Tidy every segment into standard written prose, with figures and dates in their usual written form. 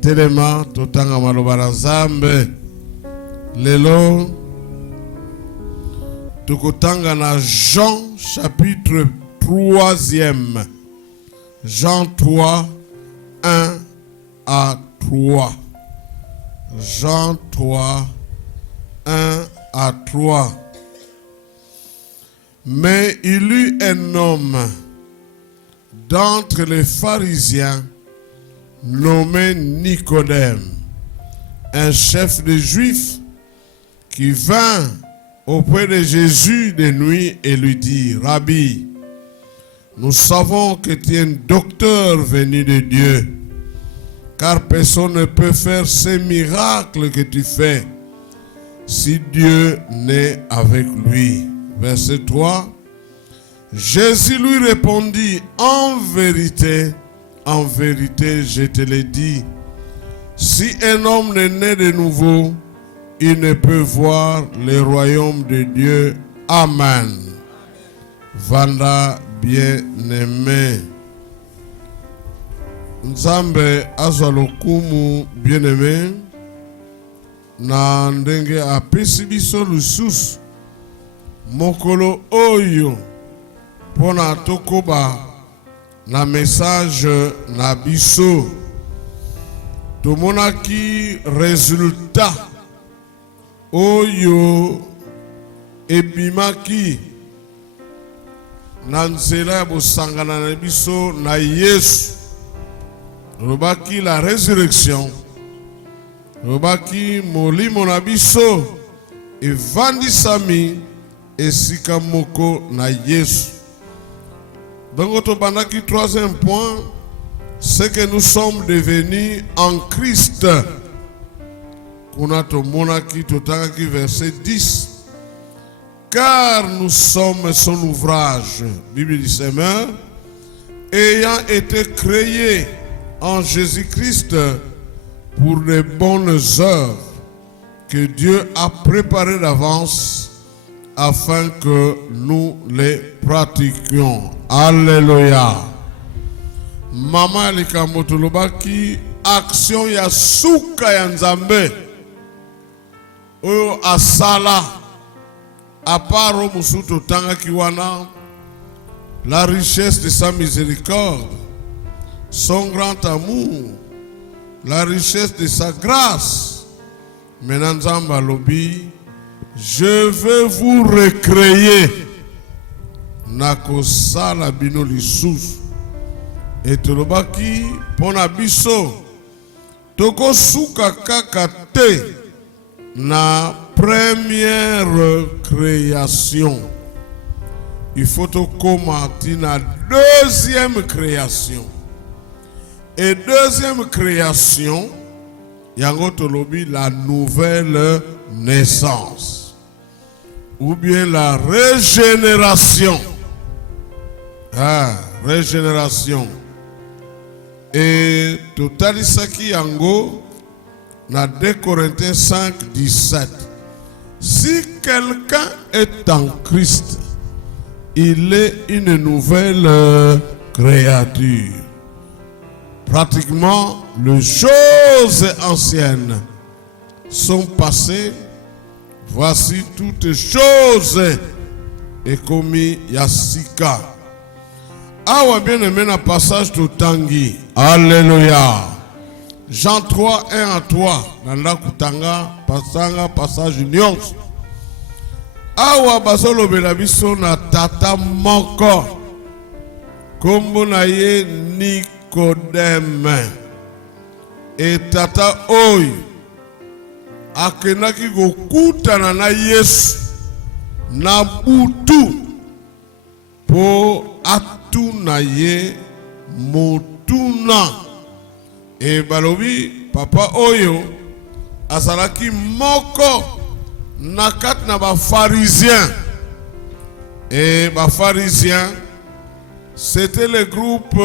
Telema totanga maloba na Nzambe. Lelo tukotanga na Jean chapitre 3e. Jean 3, 1 à 3. Jean 3, 1 à 3. Mais il eut un homme d'entre les pharisiens nommé Nicodème, un chef des Juifs, qui vint auprès de Jésus de nuit et lui dit: Rabbi, nous savons que tu es un docteur venu de Dieu, car personne ne peut faire ces miracles que tu fais si Dieu n'est avec lui. Verset 3. Jésus lui répondit: en vérité, je te le dis, si un homme n'est né de nouveau, il ne peut voir le royaume de Dieu. Amen. Vanda bien-aimé. Nzambe azwa lokumu bien-aimé na ndenge apesi biso lisusu mokolo oyo pona tokoba na message na biso. Tomonaki résultat oyo ebimaki na nzela ya bosangana na biso na Yesu. Robaki la résurrection, robaki molimo na biso evandisami esika moko na Yesu. Donc tobandaki troisième point, c'est que nous sommes devenus en Christ. Kuna tomonaki totangaki verset 10. Car nous sommes son ouvrage, Bible du Seigneur, ayant été créés en Jésus-Christ pour les bonnes œuvres que Dieu a préparées d'avance afin que nous les pratiquions. Alléluia. Mama likambo tulobaki action ya suka ya Nzambe oyo asala aparo musuto tanga kiwana, la richesse de sa miséricorde, son grand amour, la richesse de sa grâce. Maintenant Nzamba lobi, je veux vous recréer nakosala bino lisusu. Et tolobaki pona biso toko suka kaka te na première création. Il faut commenter na deuxième création. Et deuxième création, yango tolobi la nouvelle naissance. Ou bien la régénération. Régénération. Et totalisaki yango na 2 Corinthiens 5, 17. Si quelqu'un est en Christ, il est une nouvelle créature. Pratiquement, les choses anciennes sont passées. Voici toutes choses et commis yasika. Awa bien aimé na passage tout tangi. Alléluia. Jean 3, 1 à 3. Nanda kutanga pasanga passage nyonso. Awa basolo bela biso na tata moko. Kombo na ye Nicodème. Et tata oyo akenaki kokutana na Yesu na butu po atuna ye motuna. Et balobi papa oyo azalaki moko na kati na ba pharisiens. Et ba pharisiens, c'était le groupe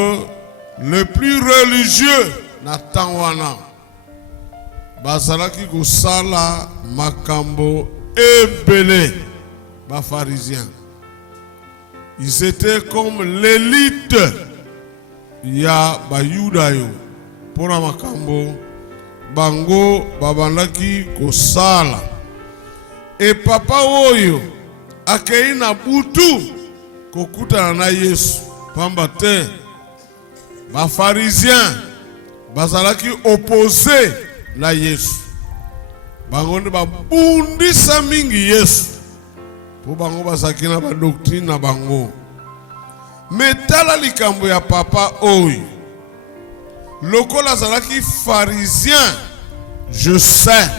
le plus religieux na Tangwana. Bazalaki kosala makambo ebele ba pharisiens. Ils étaient comme l'élite ya ba Yuda yo pona makambo bango babandaki kosala. Et papa oyo akei na butu kokutana na Yesu. Pamba te ba pharisien bazalaki opposé na Yesu. Bango nde babundisa mingi Yesu. Po bango bazalaki na ba doctrine na bango. Metala likambo ya papa oyo. Lokola azalaki pharisien, je sais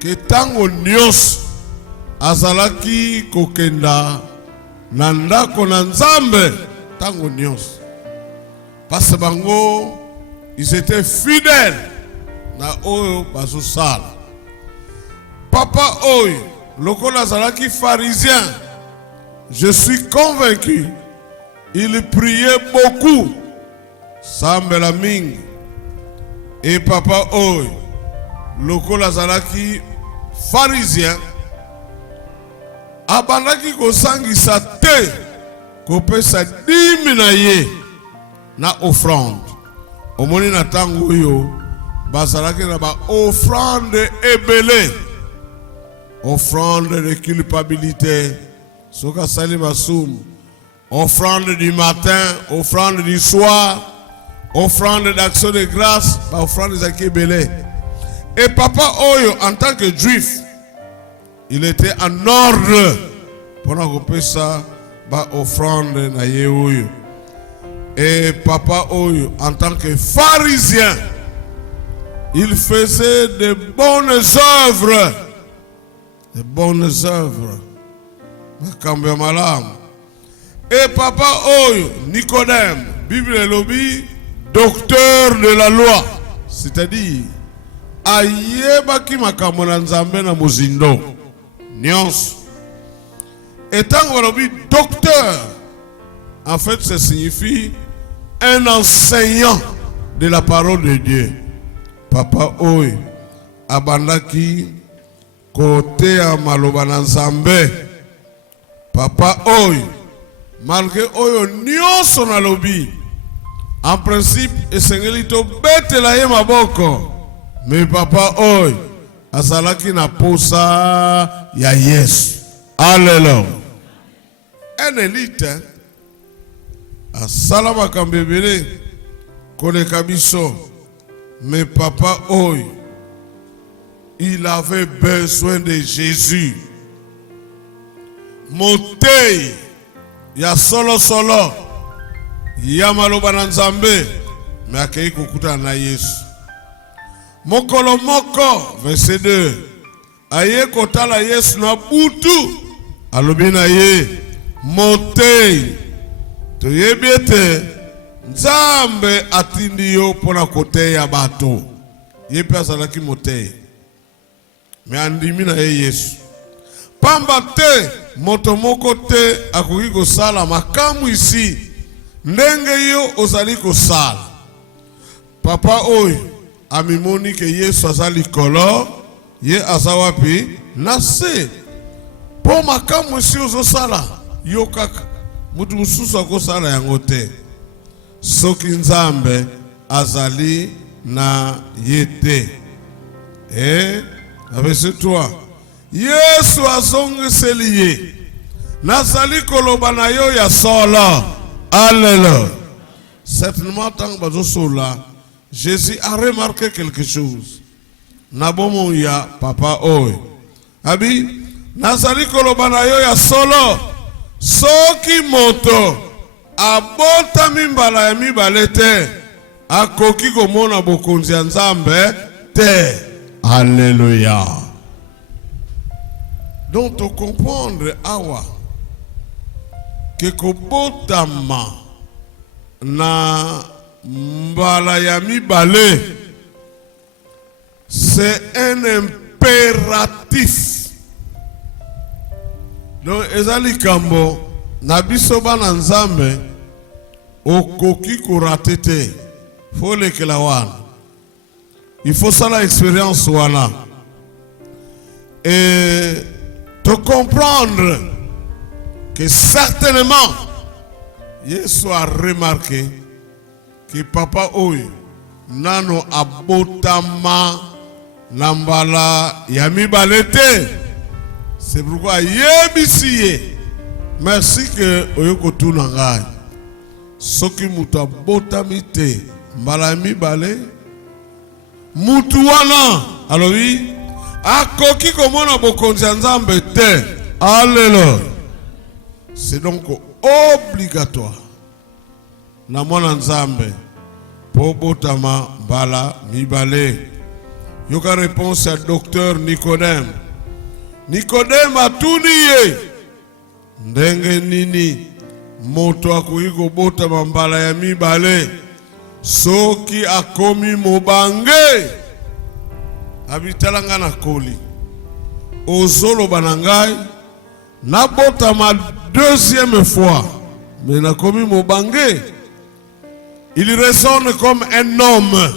que tango nyos azalaki kokenda na ndako na Nzambe tango nyos. Parce bango ils étaient fidèles na oyo bazosala. Papa oyo lokola azalaki pharisien, je suis convaincu il priait beaucoup. Sambela mingi. Et papa oyo lokola azalaki pharisien, abandaki kosangisa te kopesa dimi na ye na offrande. Omoni na tango oyo bazalaki na ba offrande ebele. Offrande de culpabilité, soka sali masumu. Offrande du matin, offrande du soir, offrande d'action de grâce, ba offrande zaki ebele. Et papa oyo en tant que juif, il était en ordre pour nous ça ba offrande na ye oyo. Et papa oyo en tant que pharisien, il faisait de bonnes œuvres. De bonnes œuvres. Makambe malam. Et papa oyo Nicodème, Bible lobi, docteur de la loi, c'est-à-dire ayebaki makambo na Nzambe na mozindo nyonso. Étant lobi docteur, en fait ça signifie un enseignant de la parole de Dieu. Papa oyo abandaki kote ya maloba na Nzambe. Papa oyo malgré oyo nyonso na lobi, en principe esengeli to betela ye maboko, mais papa oyo azalaki na posa ya Yesu. Alléluia. Un élite asala makambo ebele koleka biso, mais papa oyo il avait besoin de Jésus. Motei ya solo ya maloba na Nzambe me akei kokuta na Yesu. Mokolo moko verset 2, aye kotala Yesu na butu, alobi na ye motei toyebi ete Nzambe atindi yo pona koteya bato. Ye pe azalaki motei me andimi na ye Yesu. Pamba te moto moko te akoki kosala makamu isi ndenge yo ozali kosala. Papa oyo amimoni ke Yesu azali kolo, ye azawapi na se. Po makamu isi ozosala yo kaka mutu mususu akosala yango te. Soki Nzambe azali na yete. Avec toi Yesu azongiseli ye nazali koloba na yo ya solo. Alléluia. Certainement tant bazo sola Jésus a remarqué quelque chose. Nabomo ya papa oyo abi nazali koloba na yo ya solo. Soki moto abota mimbala ya mibale te akoki komona bokonzi ya Nzambe te. Alléluia. Donc, tu comprendre awa que kobotama na mbala ya mibale, c'est un impératif. Donc, ezali kambo na biso bana Nzambe okoki kurate te. Faut lekela wana. Il faut ça l'expérience wana. Et te comprendre que certainement Yesu a remarqué que papa oyo nano abotama na mbala ya mibale te. C'est pourquoi yebisiye. Merci que oyoko tuna ngai. Soki mutu abotami te mbala ya mibale, mutu wana alobi akoki komona bokonzi ya Nzambe te. Alléluia. C'est donc obligatoire na mwana Nzambe po botama mbala mibale. Yoka réponse à docteur Nicodème. Nicodème atuni ye, ndenge nini moto akoki kobotama mbala ya mibale soki akomi mobange? Abitalanga na koli ozoloba na ngai nabotama deuxième fois mais nakomi mobange. Il raisonne comme un homme,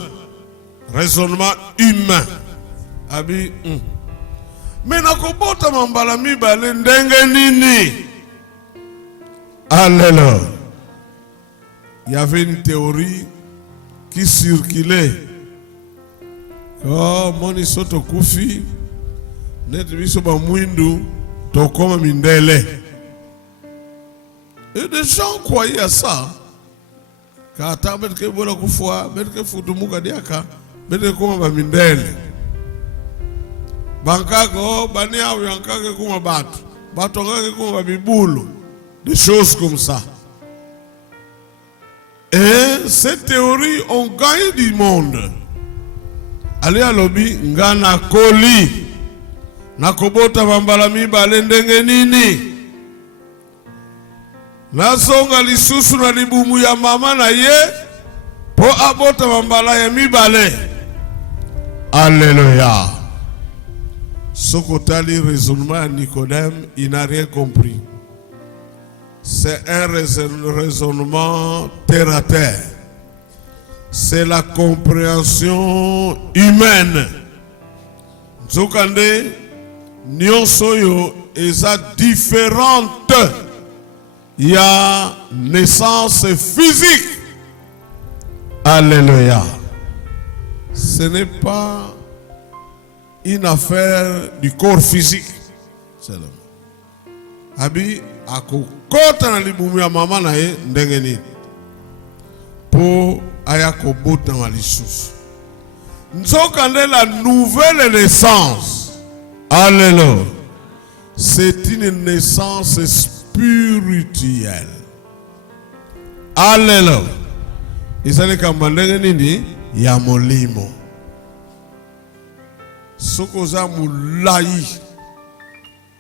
raisonnement humain. Abi mais nakobotama mbala mibale ndenge nini? Alléluia. Il y avait une théorie qui circulait. Oh, moni soto kufi net biso ba mwindu tokoma mindele. Et des gens croyaient à ça. Kata betke bola kufwa, betke futumuka diaka, betke koma ba mindele. Bankako bani au yankake kuma batu. Batu yankake kuma ba bibulu. Des choses comme ça. Et ces théories ont gagné du monde. Allez à lobby, ngana koli. Nakobota bambala mibale ndenge nini? Nasonga lisusu na libumu ya mama na ye po abota bambala ya mibale. Alléluia. Sokotali raisonnement à Nicodème, il n'a rien compris. C'est un raisonnement terre à terre. C'est la compréhension humaine. Nzokande nyonsoyo eza différente. Il y a naissance physique. Alléluia. Ce n'est pas une affaire du corps physique. Abi akokota na libumu ya mama na ye ndenge nini po aya kobota na lisusu. Nzokande la nouvelle naissance. Alléluia. C'est une naissance spirituelle. Alléluia. Isale kamba ndenge nini ya molimo. Soko za mulai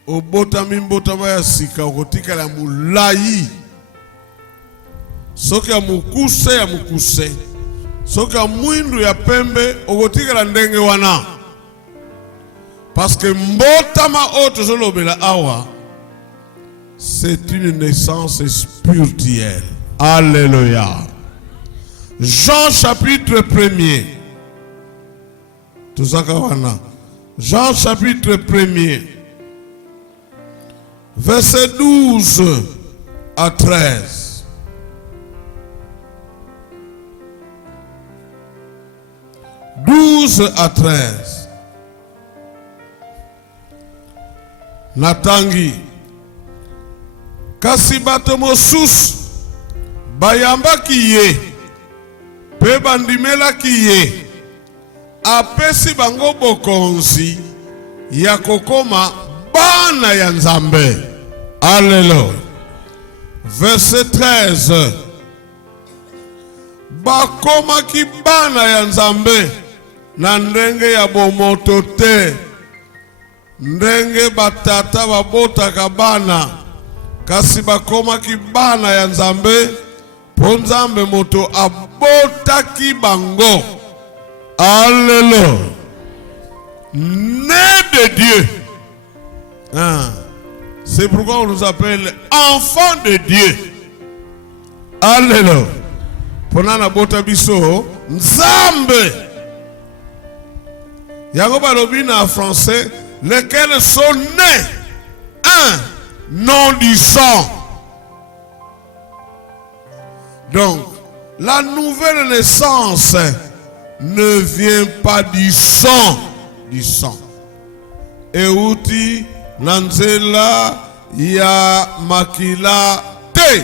obotami mbotama ya sika okotika la mulai. Soki ya mukuse soki ya mwindu ya pembe okotika la ndenge wana. Parce que mbotama oto zolobela awa, c'est une naissance spirituelle. Alléluia. Jean chapitre 1er. Tuzakawana. Jean chapitre 1er. Verset 12 à 13. « 12 à 13. Natangi. Kasi bato mosusu bayambaki ye pe bandimelaki ye, apesi bango bokonzi ya kokoma bana ya Nzambe. Alléluia. Verset 13. Bakomaki bana ya Nzambe na ndenge ya bomoto te, ndenge batata babotaka bana, kasi bakomaki bana ya Nzambe po Nzambe moto abotaki bango. Alléluia. Né de Dieu. C'est pourquoi on nous appelle enfants de Dieu. Alléluia. Ponana bota biso Nzambe. Yango balobi na français, lesquels sont nés non du sang. Donc, la nouvelle naissance ne vient pas du sang. Du sang. Et outi nanzela ya makila te.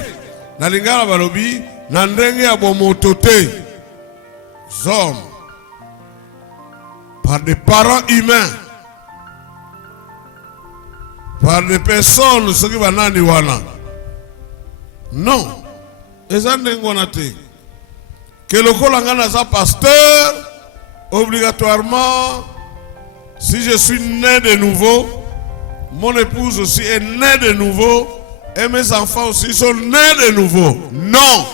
Na lingala balobi na ndenge ya bomoto te. Hommes par des parents humains, par des personnes ceux qui banani wana. Non. Que le kolangana sa pasteur, obligatoirement, si je suis né de nouveau, mon épouse aussi est née de nouveau, et mes enfants aussi sont nés de nouveau. Non.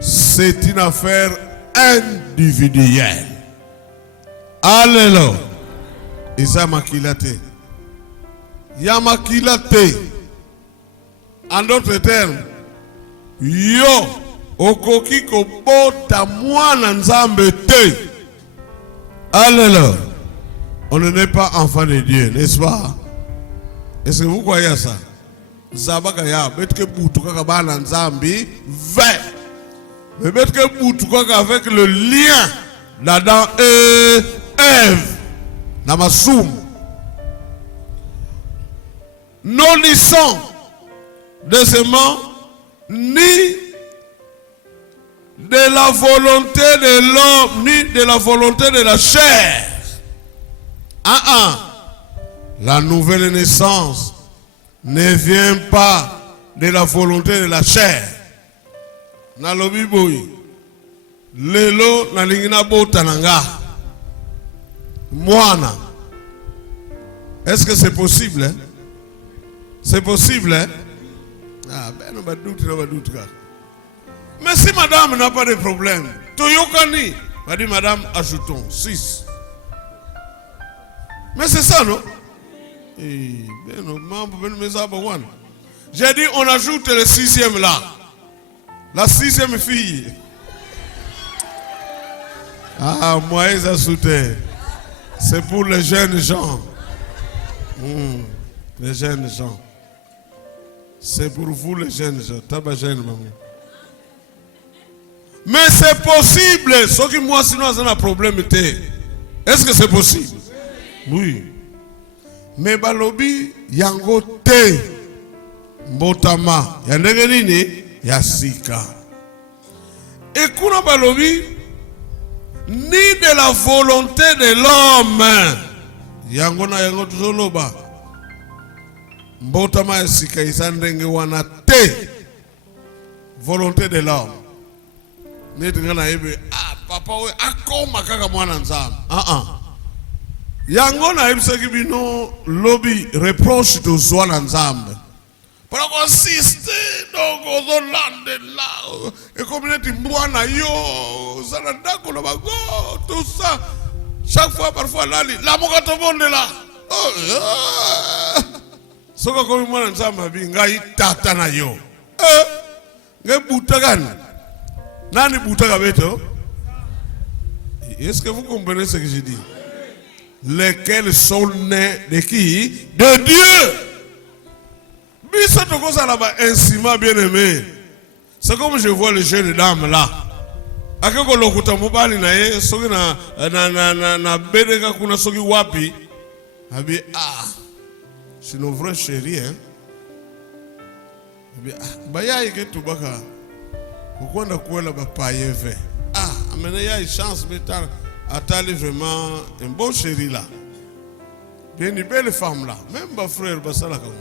C'est une affaire individuelle. Alléluia. Isa makilate. Yamakilate. En d'autres termes, yo okoki kobota mwana nzambe te. Alléluia. On n'est pas enfant de Dieu, n'est-ce pas? Est-ce que vous croyez à ça? Zabaka ya betke boutuka kabana nzambi ve. Mais betke boutuka avec le lien d'Adam et Ève. Namasum. Non ni sang deuxièmement, ni de la volonté de l'homme, ni de la volonté de la chair. La nouvelle naissance ne vient pas de la volonté de la chair. Nalobi boy, lelo na lingina botananga. Moana. Est-ce que c'est possible? Hein? C'est possible, hein? Ah, ben on va douter, on va douter. Mais si madame n'a pas de problème, Toyokani, m'a dit madame, ajoutons 6. Mais c'est ça, non? J'ai dit, on ajoute le 6e là. La 6e fille. Ah, Moïse a soutenu. C'est pour les jeunes gens. Les jeunes gens. C'est pour vous les jeunes gens. Taba jeune maman. Mais c'est possible. Ce qui moi sinon c'est un problème. Est-ce que c'est possible? Oui. Mais balobi yango te. Mbotama. Yandenge nini? Yasika. Et kuna balobi ni de la volonté de l'homme. Yango na yango tuzoloba. Mbotama yasika isandenge wana te. Volonté de l'homme. Netingana ebe papa we akoma kaka mwana nzambe. Yango na ebe seki bino lobby reproche to zwana nzambe. Para consiste donc aux Hollandais là et communauté mwana yo zanandako na bago tout ça chaque fois parfois là la mokato bonde là. Soka komi mwana nzambe bi ngai tata na yo. Ngai butagani. Nani boutaka beto? Est-ce que vous comprenez ce que je dis? Lesquels sont nés de qui? De Dieu. Bisa toko ça là-bas intima bien aimé. C'est comme je vois les jeunes dames là. Akeko lokuta mobali na ye soki na bedeka kuna soki wapi. Abi c'est nos vrais chéris hein. Abi baya yeke tubaka. Pourquoi kuela ba païeve? Amena ya une chance betal atali vraiment un bon chéri là. Bien une belle femme là, même ba frère basala comme.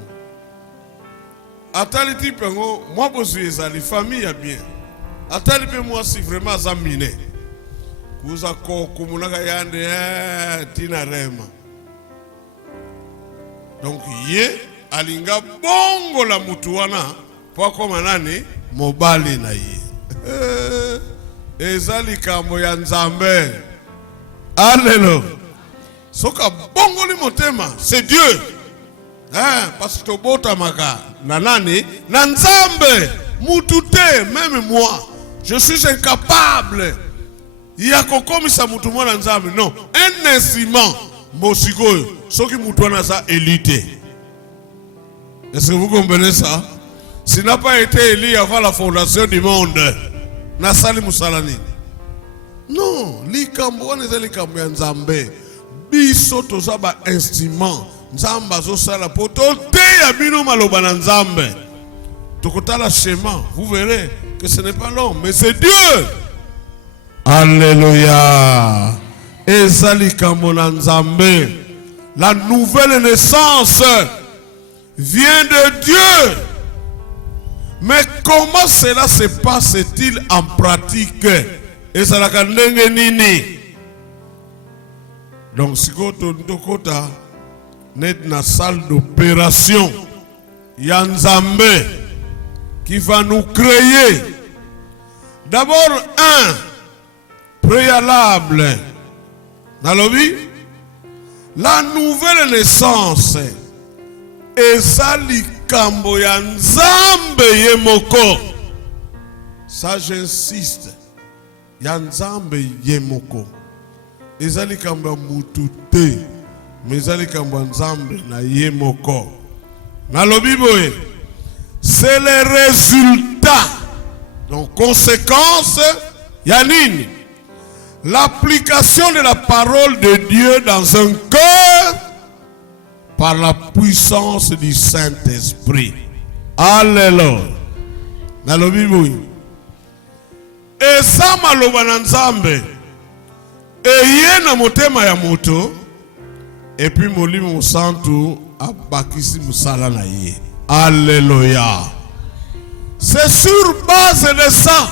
Atali type ngo moi bosu ezali famille ya bien. Atali pe moi si vraiment zamine. Kuza ko kumunaka yande tina rema. Donc ye alinga bongo la mutuana pour comme nani mobali na ye. Ezali kambo ya nzambe. Alléluia. Soka bongo li motema, c'est Dieu. Parce que tobota maka nanani na nzambe mutute même moi je suis incapable. Ya kokomisa mutu mwana nzambe non, un instrument mosikoyo soki mutu wana sa élité. Est-ce que vous comprenez ça? S'il n'a pas été élu avant la fondation du monde, Nasali Moussalani. Non, likambo wana eza likambo ya Nzambe. Biso toza ba instrument. Nzambe azosala po toteya bino maloba na Nzambe. Tokotala schéma, vous verrez que ce n'est pas l'homme, mais c'est Dieu. Alléluia. Ezali likambo na Nzambe. La nouvelle naissance vient de Dieu. Mais comment cela se passe-t-il en pratique? Et ça la nini. Donc si vous êtes dans la salle d'opération, il y a Nzambe qui va nous créer. D'abord un préalable. Dans le vie, la nouvelle naissance ezali likambo ya Nzambe yemoko. Ça j'insiste. Ya Nzambe yemoko. Ezali likambo ya mutu te, mais ezali likambo ya Nzambe na yemoko. Na lobi boye, c'est le résultat. Donc conséquence ya nini? L'application de la parole de Dieu dans un cœur par la puissance du Saint-Esprit. Alléluia. Dans le Bible. Et ça maloba na Nzambe. Et na motema ya moto. Et puis molimo santu abakisi musala na ye. Alléluia. C'est sur base de ça.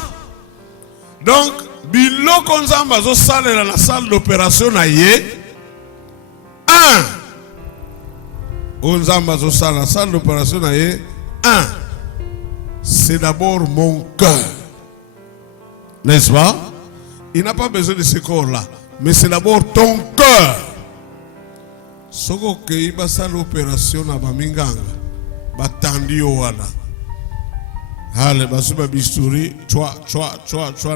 Donc biloko Nzambe azosalela na salle d'opération na ye. Nzambe azosalela na salle d'opération na ye. C'est d'abord mon cœur. N'est-ce pas? Il n'a pas besoin de ce corps-là. Mais c'est d'abord ton cœur. Soko kei ba salle d'opération na ba minganga. Batandi o wana. Allez, basuba bisturi, chwa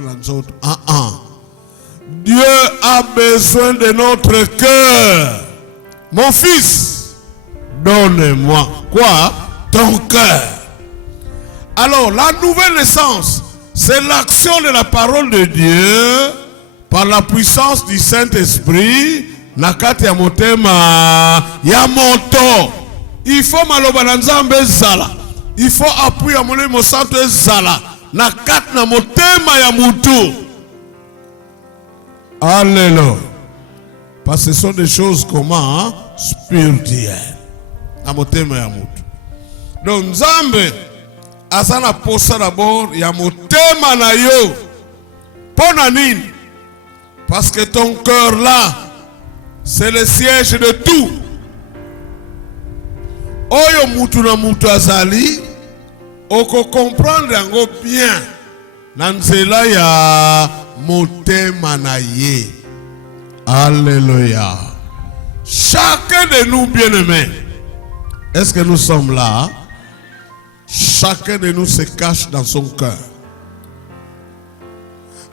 na nzoto. Dieu a besoin de notre cœur. Mon fils, donne-moi quoi? Ton cœur. Alors, la nouvelle naissance, c'est l'action de la parole de Dieu par la puissance du Saint-Esprit. Nakati ya motema ya moto. Il faut maloba na Nzambe zala. Il faut appuyer à mon santo ezala na kat na motema ya mutu. Alléluia. Parce que ce sont des choses comment spirituelles. Na motema ya mutu. Donc Nzambe asana posa d'abord ya motema na yo. Pona nini? Parce que ton cœur là, c'est le siège de tout. Oyo mutu na mutu azali, oko comprendre yango bien. Nanzela ya motema na ye. Alléluia. Chacun de nous bien-aimés, est-ce que nous sommes là? Chacun de nous se cache dans son cœur.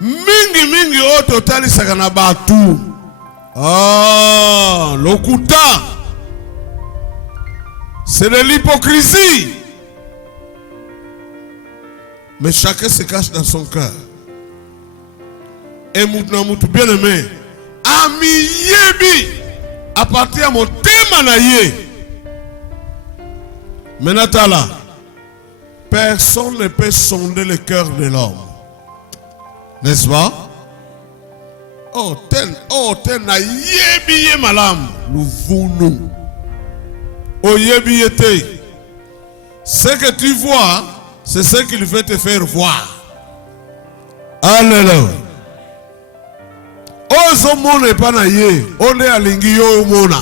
Mingi o totali sakana batu. Lokuta. C'est de l'hypocrisie. Mais chacun se cache dans son cœur. Et moutou bien aimé. Ami yebi. À partir de mon thème na ye. Maintenant là. Personne ne peut sonder le cœur de l'homme. N'est-ce pas? Tel na yebi ye malam. Nous voulons. Ce que tu vois, c'est ce qu'il veut te faire voir. Alléluia. Ozomona epana ye, onde alingi yo mona.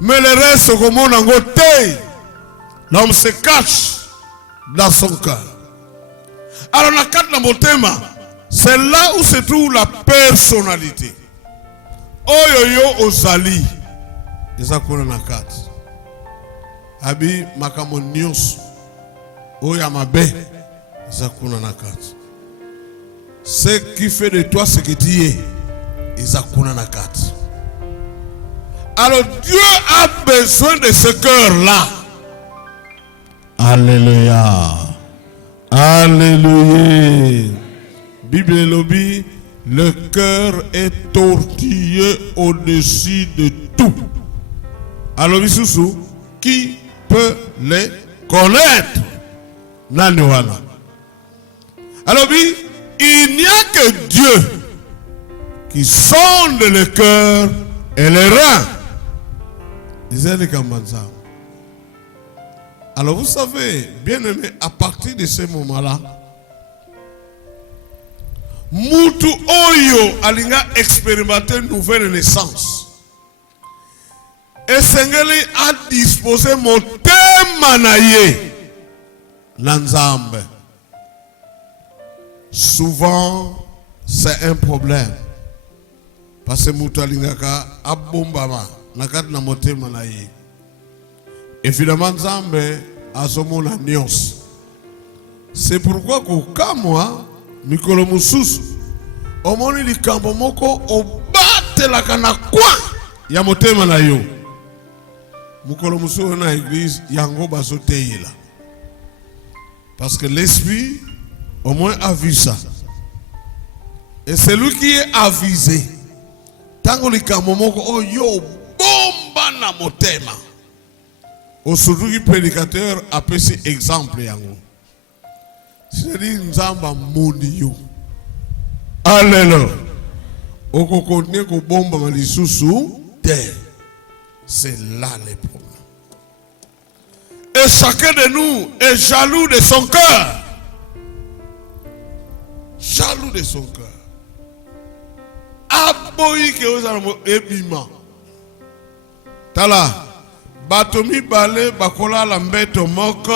Mais le reste komona ngote. L'homme se cache dans son cœur. Alors la carte de motema, c'est là où se trouve la personnalité. Oyoyo ozali. Ezakona na carte. Abi makamonios oyamabe zakuna nakat. Ce qui fait de toi ce que tu es, zakuna nakat. Alors Dieu a besoin de ce cœur-là. Alléluia. Alléluia. Bible lobby, le cœur est tortillé au-dessus de tout. Alors, qui peut les connaître? Nanoana. Alors, il n'y a que Dieu qui sonde le cœur et les reins. Alors vous savez, bien aimé, à partir de ce moment-là, Moutou Oyo alinga expérimenté une nouvelle naissance. Et Sengeli a disposé mon thème naye Nanzambe. Souvent, c'est un problème. Parce que Moutou alingaka abombama nakat na motema naye. Évidemment, Nzambe a son nuance. C'est pourquoi qu'au moi, Mikolo Moussous, au moment où il campo moko, au bate la kanakwa, ya motema na yo. Mikolo Moussous na église, yango basote là. Parce que l'esprit, au moins, a vu ça. Et celui qui est avisé, tant que le campo moko, oh yo, bomba na motema. Aujourd'hui, le prédicateur a pris cet exemple. C'est-à-dire, nous avons mondio. Alléluia. Au contenu que bombe m'a dit sous terre. C'est là le problème. Et chacun de nous est jaloux de son cœur. Jaloux de son cœur. Aboyi que vous avez ébima. Tala. Batomi bale bakola la mbeto moko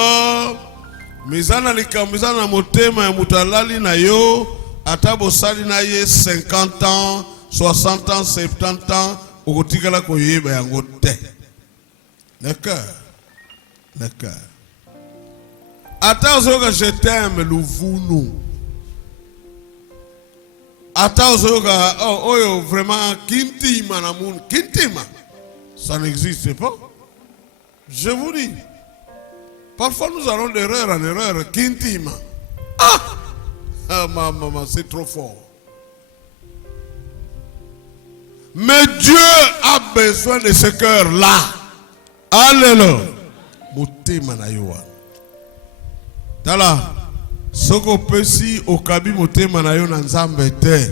mizana likamizana motema ya mutalali na yo atabo sali na ye 50 ans 60 ans 70 ans okotikala koyeba yango te. Le cœur attention que je t'aime l'ouvunu attention que oh vraiment kintima na moun kintima ça n'existe pas. Je vous dis, parfois nous allons d'erreur en erreur, qu'intime. Maman, c'est trop fort. Mais Dieu a besoin de ce cœur-là. Alléluia. Motema na yo. Tala, soko pesi okabi motema na yo na nzambe te.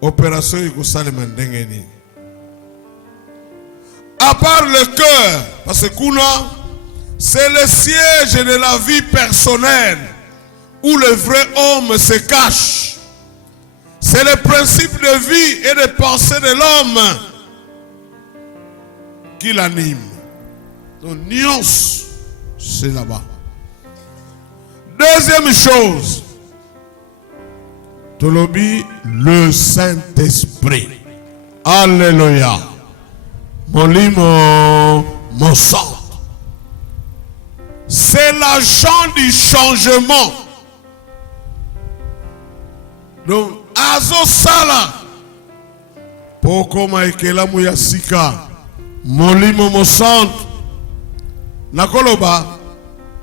Opération ikosalema ndenge nini. À part le cœur, parce que Kuna, c'est le siège de la vie personnelle où le vrai homme se cache. C'est le principe de vie et de pensée de l'homme qui l'anime. Donc, nuance, c'est là-bas. Deuxième chose, Tolobi, le Saint-Esprit. Alléluia. Mon limo, mon sang. C'est l'agent du changement. Donc, Azo Sala. Poko maekela muyasika. Mon limo, mon sang. Nakoloba.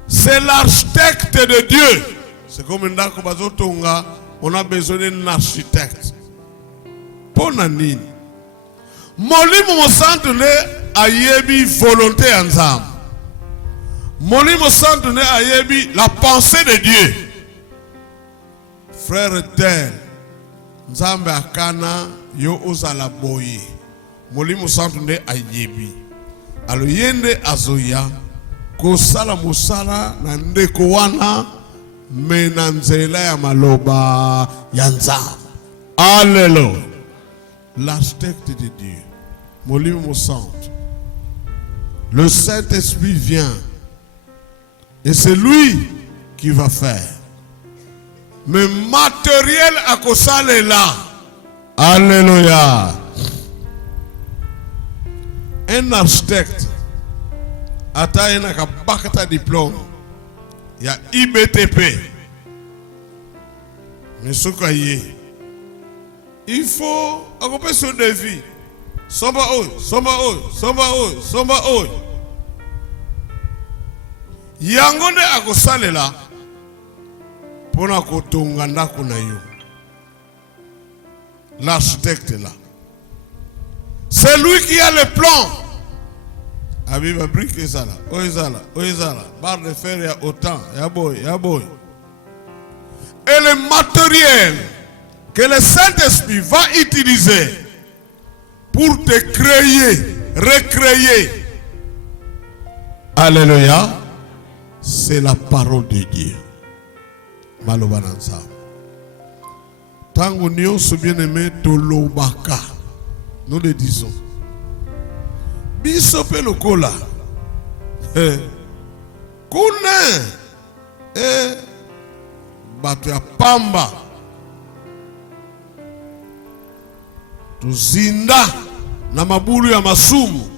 C'est l'architecte de Dieu. C'est comme un dako bazotonga. On a besoin d'un architecte. Ponanine. Molimo Mosantu ne ayebi volonté ensemble. Molimo Mosantu ne ayebi la pensée de Dieu. Frère tel, Nzambe akana yo ozala boye. Molimo Mosantu ne ayebi. Alo yende azoya kosala musala na ndeko wana menanzela ya maloba ya Nzambe. Alléluia. L'architecte de Dieu. Mon livre me sente. Le Saint-Esprit vient. Et c'est lui qui va faire. Mais matériel à Kosal est là. Alléluia. Un architecte. Ata yana kabakata diplôme. Il y a IBTP. Mais ce qu'il il faut accompagner son défi. Somba oi. Yangonde akosalela. pona kotonga ndako na yo. L'architecte là. C'est lui qui a le plan. Abiba brique ça là. Oezala. Barre de fer, il y a autant. Ya boy. Et le matériel que le Saint-Esprit va utiliser pour te créer, recréer. Alléluia. C'est la parole de Dieu. Malobananza. Tango nyonso bien-aimé tolobaka. Nous le disons. Biso pe lokola. Kuna. Bato ya pamba. Tuzinda na mabulu ya masumu.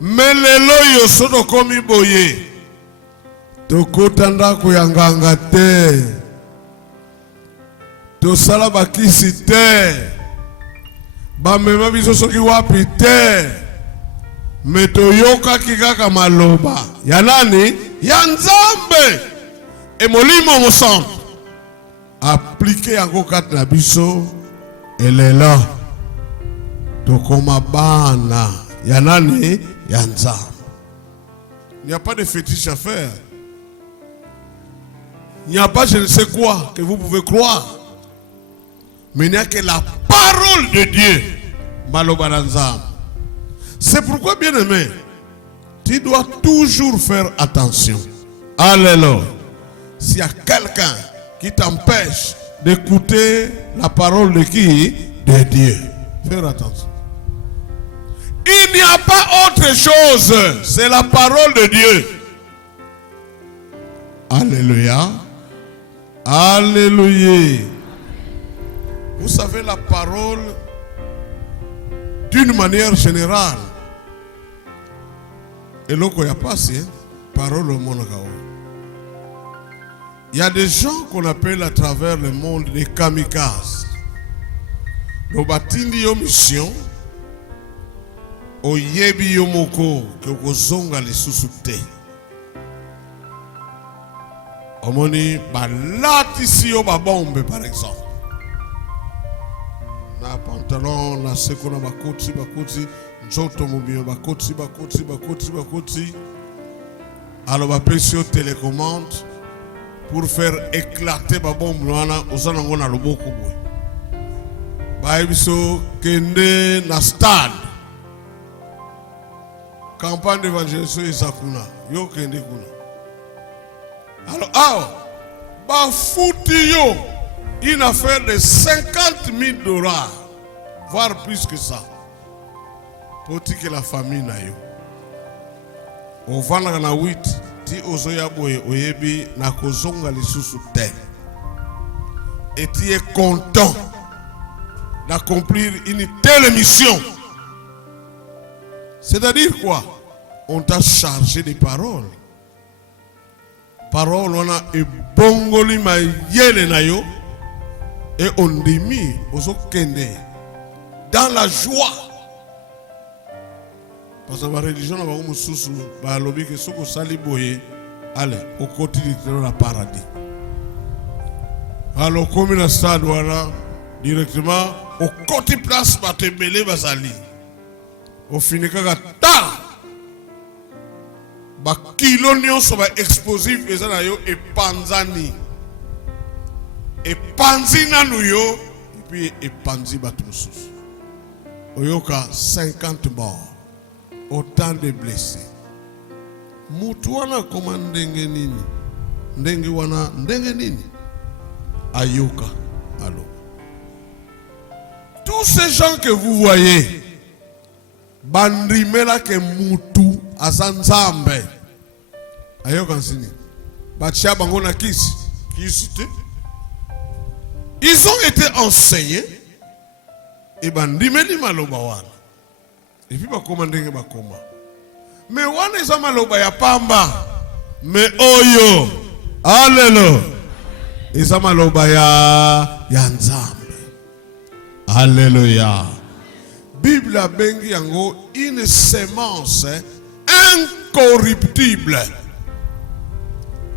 Melelo yo soto komi boye. Tokota ndako ya nganga te. Tosala bakisi te. Bamema biso soki wapi te. Metoyoka kikaka maloba. Ya nani? Ya Nzambe. Et molimo mosantu. Appliquer yango kati na biso. Elela. Tokoma bana. Ya nani? Ya Nzambe. Il n'y a pas de fétiche à faire. Il n'y a pas je ne sais quoi que vous pouvez croire. Mais il n'y a que la parole de Dieu. Malobananzam. C'est pourquoi, bien-aimé, tu dois toujours faire attention. Alléluia. S'il y a quelqu'un qui t'empêche d'écouter la parole de qui? De Dieu. Faire attention. Il n'y a pas autre chose. C'est la parole de Dieu. Alléluia. Alléluia. Vous savez la parole d'une manière générale. Et là, il n'y a pas parole au monde. Il y a des gens qu'on appelle à travers le monde des kamikazes. Nous batindi yo mission. Oyebi yo moko ke kozonga lisusu te. Omoni balatisi yo ba bombe par exemple. Na pantalon na seko na bakoti nzoto mobile bakoti. Alors ba pesi yo télécommande pour faire éclater ba bombe wana ozana ngona loboko boy. Ba biso kende na stade. Campagne d'évangélisation Isakuna. Yo kende kuna. Alors, ba fouti yo une affaire de 50 000 $, voire plus que ça. Pour que la famille na yo. On va na 8, ti ozoya boye oyebi na kozonga lisusu te. Et tu es content d'accomplir une telle mission. C'est-à-dire quoi? On t'a chargé des paroles. Paroles, on a ebongoli ma yele na yo. Et on dit, dans la joie. Parce que la religion, allez, au quotidien dans le paradis. Alors, comme il a ça, directement, au côté place, va te mêler, va s'allier. Au final, ta ba kilo nyonso ba explosif eza yo et panzani. Et panzina nuyo et puis et panzi batousus. Oyoka 50 morts. Autant de blessés. Mutu wana koma ndenge nini? Ndenge wana ndenge nini? Ayoka. Allô. Tous ces gens que vous voyez, bandrimela ke mutu azanzambe. Ayoka nsini. Batia bango na kisi. Kisi te. Ils ont été enseignés. Et bandrimeli maloba wana. Et puis bakoma ndenge bakoma. Mais wana eza maloba ya pamba. Mais oyo. Alléluia. Eza maloba ya Nzambe. Alléluia. Bible a bengi yango une semence incorruptible.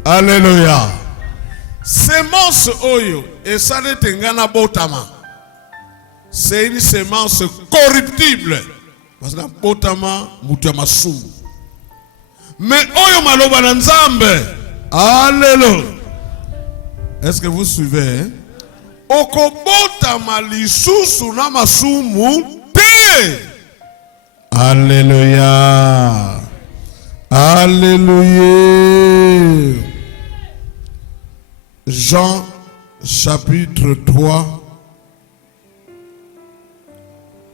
Alléluia. Semence oyo esale tengana botama. C'est une semence corruptible. Parce que botama mutama sou. Mais oyo maloba na Nzambe. Alléluia. Est-ce que vous suivez? Hein? Okobotama lisusu na masumu te. Alléluia. Alléluia. Jean chapitre 3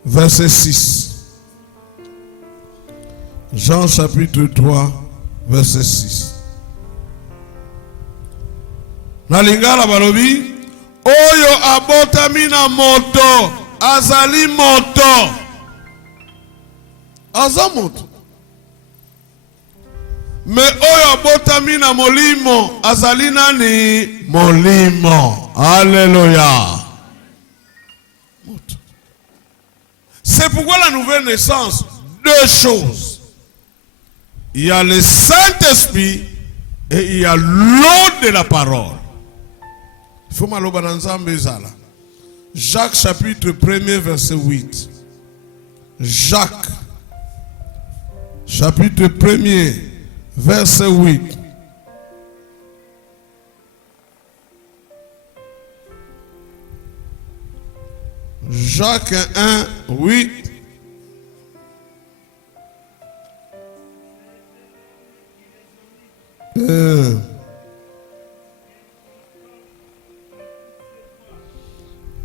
verset 6. Jean chapitre 3 verset 6. Na lingala balobi oyo abotami na moto azali moto. Azamoto. Mais oyo abotami na molimo azali nani? Molimo. Alléluia. C'est pourquoi la nouvelle naissance, deux choses. Il y a le Saint-Esprit et il y a l'eau de la parole. Il faut maloba na Nzambe ezala. Jacques chapitre 1er verset 8. Jacques chapitre 1er verset 8. Jacques 1, 8.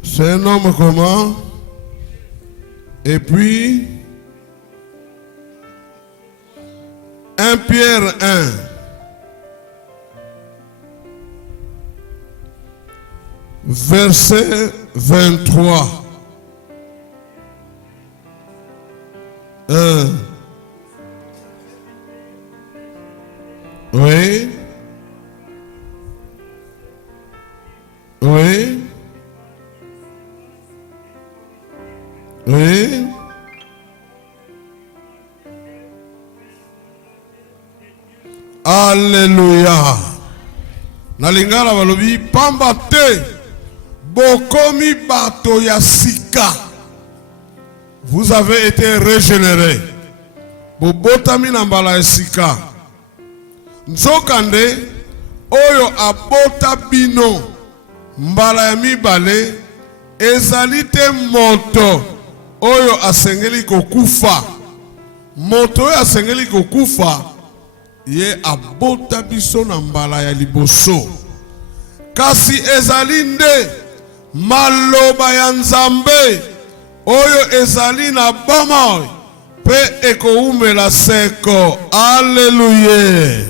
C'est un homme comment? Et puis 1 Pierre 1. Verset 23. Oui. Oui. Oui. Alléluia. Nalingala balobi pamba te bokomi bato ya sika. Vous avez été régénérés. Bobotami na mbala ya sika. Nzokande oyo abota bino mbala ya mibale ezali te moto oyo asengeli kokufa. Moto oyo asengeli kokufa ye abota biso na mbala ya liboso. Kasi ezali nde maloba ya Nzambe oyo ezali na bomoi pe ekoumela seko. Alléluia.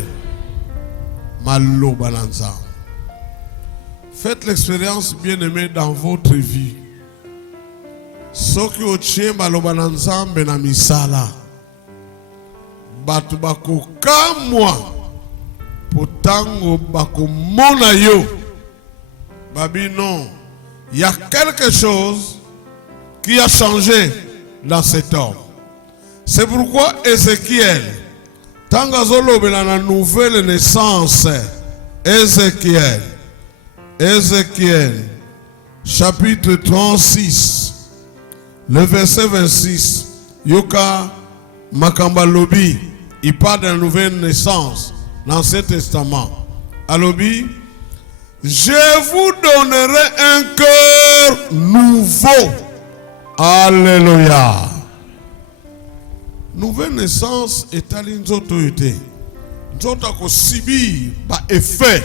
Maloba na Nzambe. Faites l'expérience, bien-aimés, dans votre vie. Soki ochie maloba na Nzambe na misala. Batu bako kamwa potango bako mona yo. Babi non. Il y a quelque chose qui a changé dans cet homme. C'est pourquoi Ézéchiel, Tangazolo la nouvelle naissance, Ézéchiel, chapitre 36, le verset 26, Yoka Makambalobi, il parle de la nouvelle naissance, l'Ancien Testament. Alobi, je vous donnerai un cœur nouveau. Alléluia. Nouvelle naissance est à l'inzotoyote. Nzota ko sibi ba effet.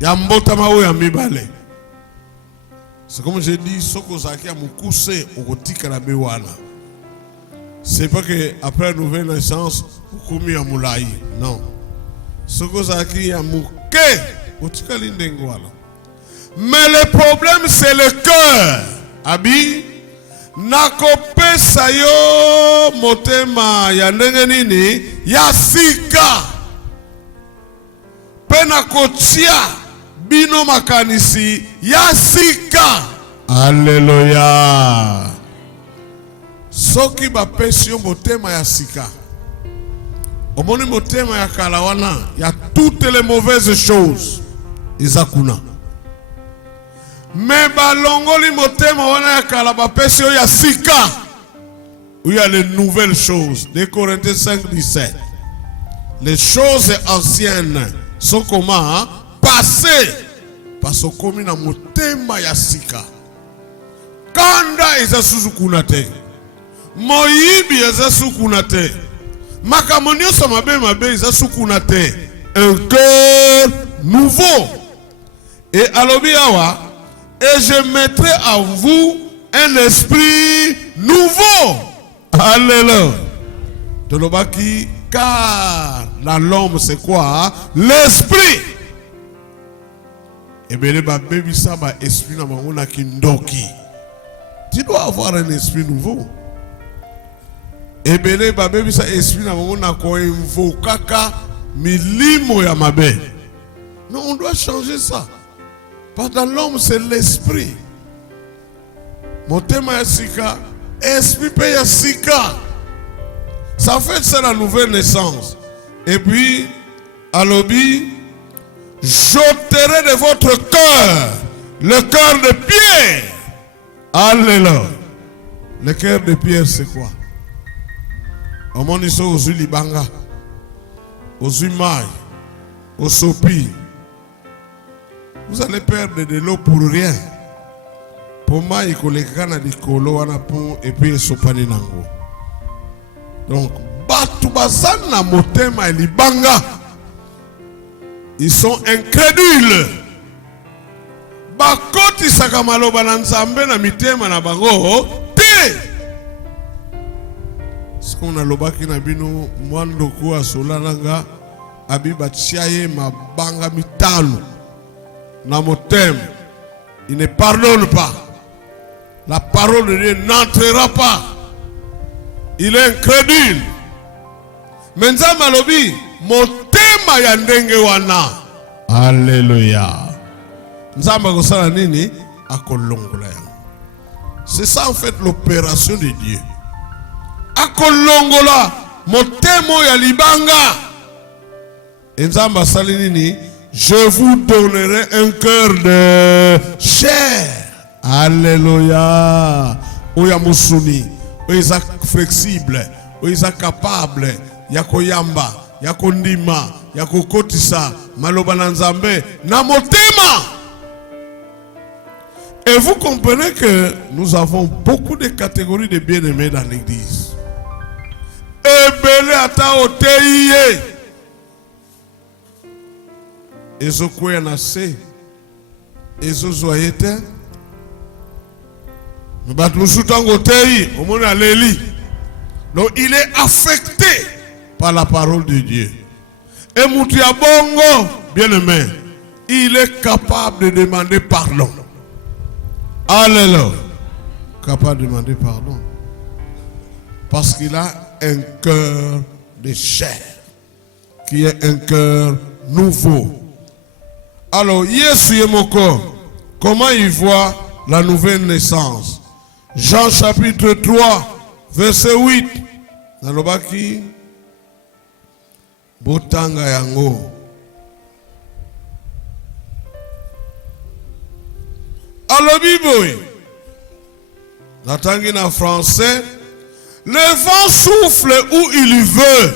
Ya mbotama o ya mibale. C'est comme j'ai dit, soko zaki ya mukuse okotika la bewana. C'est pas que après la nouvelle naissance, ukumi ya mulai. Non. Soko zaki ya muke otika lindengwala. Mais le problème c'est le cœur. Abi nakopesa yo motema ya ndenge nini ya sika pe nakotia bino makanisi ya sika. Alléluia. Soki bapesi yo motema ya sika, omoni motema ya kala wana ya toutes les mauvaises choses, Izakuna. Mais balongoli motema wana ya kala bapesi oyo ya sika. Où il y a les nouvelles choses. 2 Corinthiens 5, 17. Les choses anciennes sont comment? Passées. Parce que comme na motema ya sika. Kanda eza suzukuna te. Moyibi eza sukuna te. Makambo nyonso mabe eza sukuna te. Un cœur nouveau. Et alobi awa, et je mettrai en vous un esprit nouveau. Alléluia. Tolobaki, car dans l'homme c'est quoi? L'esprit. Et bien, baby ça ba esprit na mangona kindoki. Tu dois avoir un esprit nouveau. Et bien, baby ça esprit na mangona ko invokaka milimo ya mabe. Non, on doit changer ça. Parce que dans l'homme c'est l'esprit. Motema ya sika, esprit pe ya sika. Ça fait c'est la nouvelle naissance. Et puis, alobi, j'ôterai de votre cœur le cœur de pierre. Alléluia. Le cœur de pierre, c'est quoi? Au monde ils sont aux Libanga, aux Umai, aux Sopi. Vous allez perdre de l'eau pour rien. Pour moi, il y a des colo et puis ils sont pas nango. Donc, batu bazana motema Libanga. Ils sont incrédules. Bakoti sakamalo bananzambe na mitema na bango te. Ce qu'on a lobaki na bino mwandoko asolananga abiba tiaye mabanga mitano na motema. Il ne pardonne pas. La parole de Dieu n'entrera pas. Il est incrédule. Menza malobi motema ya ndenge wana. Alléluia. Nzamba kosala nini? Akolongola yango. C'est ça en fait l'opération de Dieu. Akolongola motema ya libanga. Nzamba sali nini? Je vous donnerai un cœur de chair. Alléluia. Oya musuni. Oya flexible. Oya capable. Yako yamba. Yako ndima. Yako kotisa. Maloba na nzambe. Na motema. Et vous comprenez que nous avons beaucoup de catégories de bien-aimés dans l'église. Ebele ata oteiye. Ezo kwe na se. Ezo zoyete. Donc il est affecté par la parole de Dieu. Et Moutia Bongo, bien aimé, il est capable de demander pardon. Alléluia. Capable de demander pardon. Parce qu'il a un cœur de chair. Qui est un cœur nouveau. Alors, Yesu Yemoko, comment il voit la nouvelle naissance? Jean chapitre 3, verset 8. Nalobaki botanga yango. Alobi boy. Natangi na français. Le vent souffle où il veut.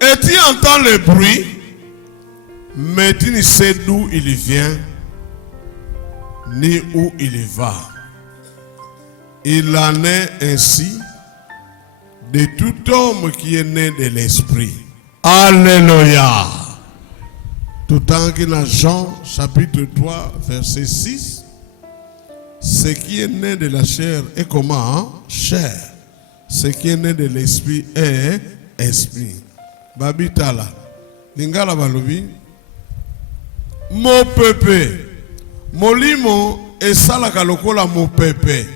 Et tu entends le bruit. Mais tu ne sais d'où il vient. Ni où il va. Il en est ainsi de tout homme qui est né de l'esprit. Alléluia. Tout en qu'il a Jean chapitre 3 verset 6. Ce qui est né de la chair est comment? Chair. Ce qui est né de l'esprit est esprit. Babitala. Lingala balobi. Mo pepe. Molimo esalaka lokola mo pepe.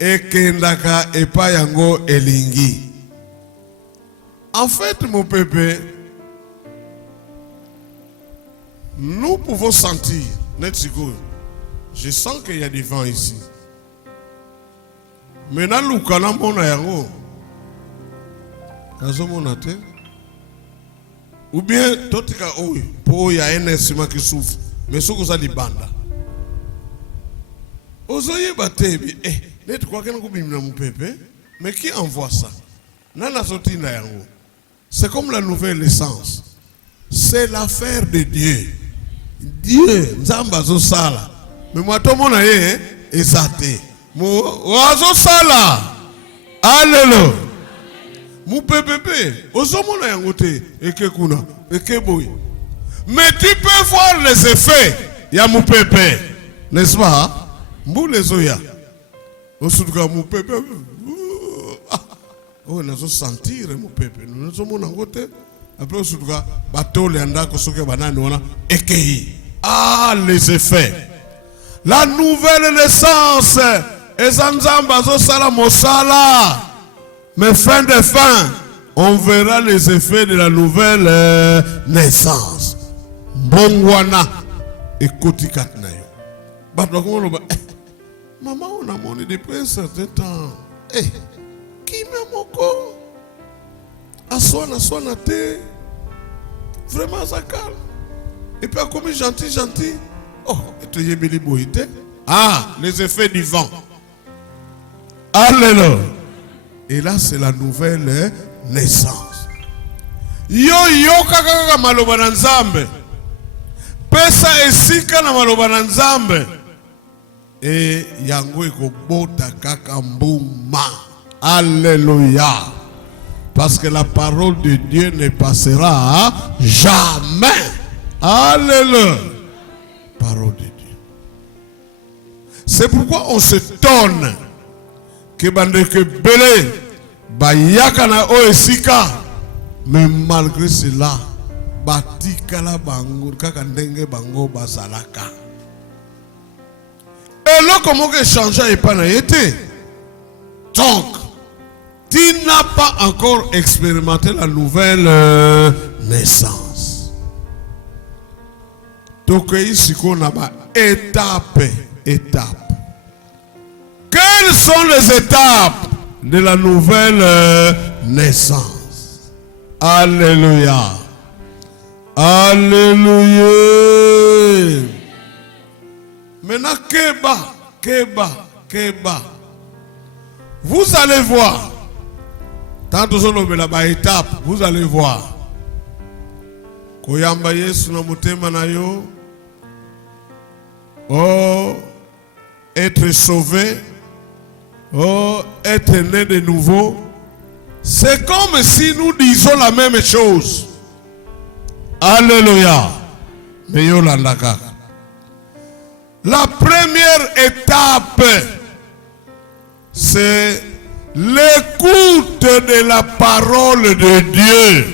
Ekendaka epa yango elingi. En fait, mon pépé, nous pouvons sentir, je sens qu'il y a du vent ici. Maintenant, nous connaissons mon yango. Kazo monate. Ou bien, totika oui, pour y a un estima qui souffre. Mais ce que ça dit banda. Ozoye batebi, net quoi qu'un goubim na mon pépé, mais qui envoie ça? Nana sotina yango. C'est comme la nouvelle essence. C'est l'affaire de Dieu. Dieu, Nzamba zo sala. Mais moi tout le monde est exaté. Moi zo sala. Alléluia. Mon pépé, ozomona yangote ekekuna, ekeboy. Mais tu peux voir les effets. Il y a mon pépé, n'est-ce pas? Mbou les oya. Osuka mon pépé. Oh, nous allons sentir mon pépé. Nous allons yangote. Après osuka bateau le anda kosoke banane wana ekei. Ah, les effets. La nouvelle naissance. Ezanzamba zo sala mosala. Mais fin de fin, on verra les effets de la nouvelle naissance. Bongwana et Kotikatnayo. Maman, on a monné depuis un certain temps. Qui m'a moko? Aswana te. Vraiment, ça calme. Et puis, comme gentil. Oh, et tu y es. Ah, les effets du vent. Alléluia. Et là, c'est la nouvelle naissance. Yo kaka maloba na Nzambe. Pesa esika na maloba na Nzambe. Et yango ekobota kaka mbuma. Alléluia. Parce que la parole de Dieu ne passera jamais. Alléluia. Parole de Dieu. C'est pourquoi on se tonne. Que bandeke belé bayaka na oesika, mais malgré cela batika la bango kaka ndenge bango bazalaka. Et là comment que changer et pas na été. Donc tu n'as pas encore expérimenté la nouvelle naissance. Donc ici qu'on a ba étape. Quelles sont les étapes de la nouvelle naissance? Alléluia. Alléluia. Maintenant, Keba. Vous allez voir. Tant que vous avez étape, vous allez voir. Koyamba Yesu na mutema na yo. Oh, être sauvé. Oh, être né de nouveau, c'est comme si nous disons la même chose. Alléluia. La première étape, c'est l'écoute de la parole de Dieu.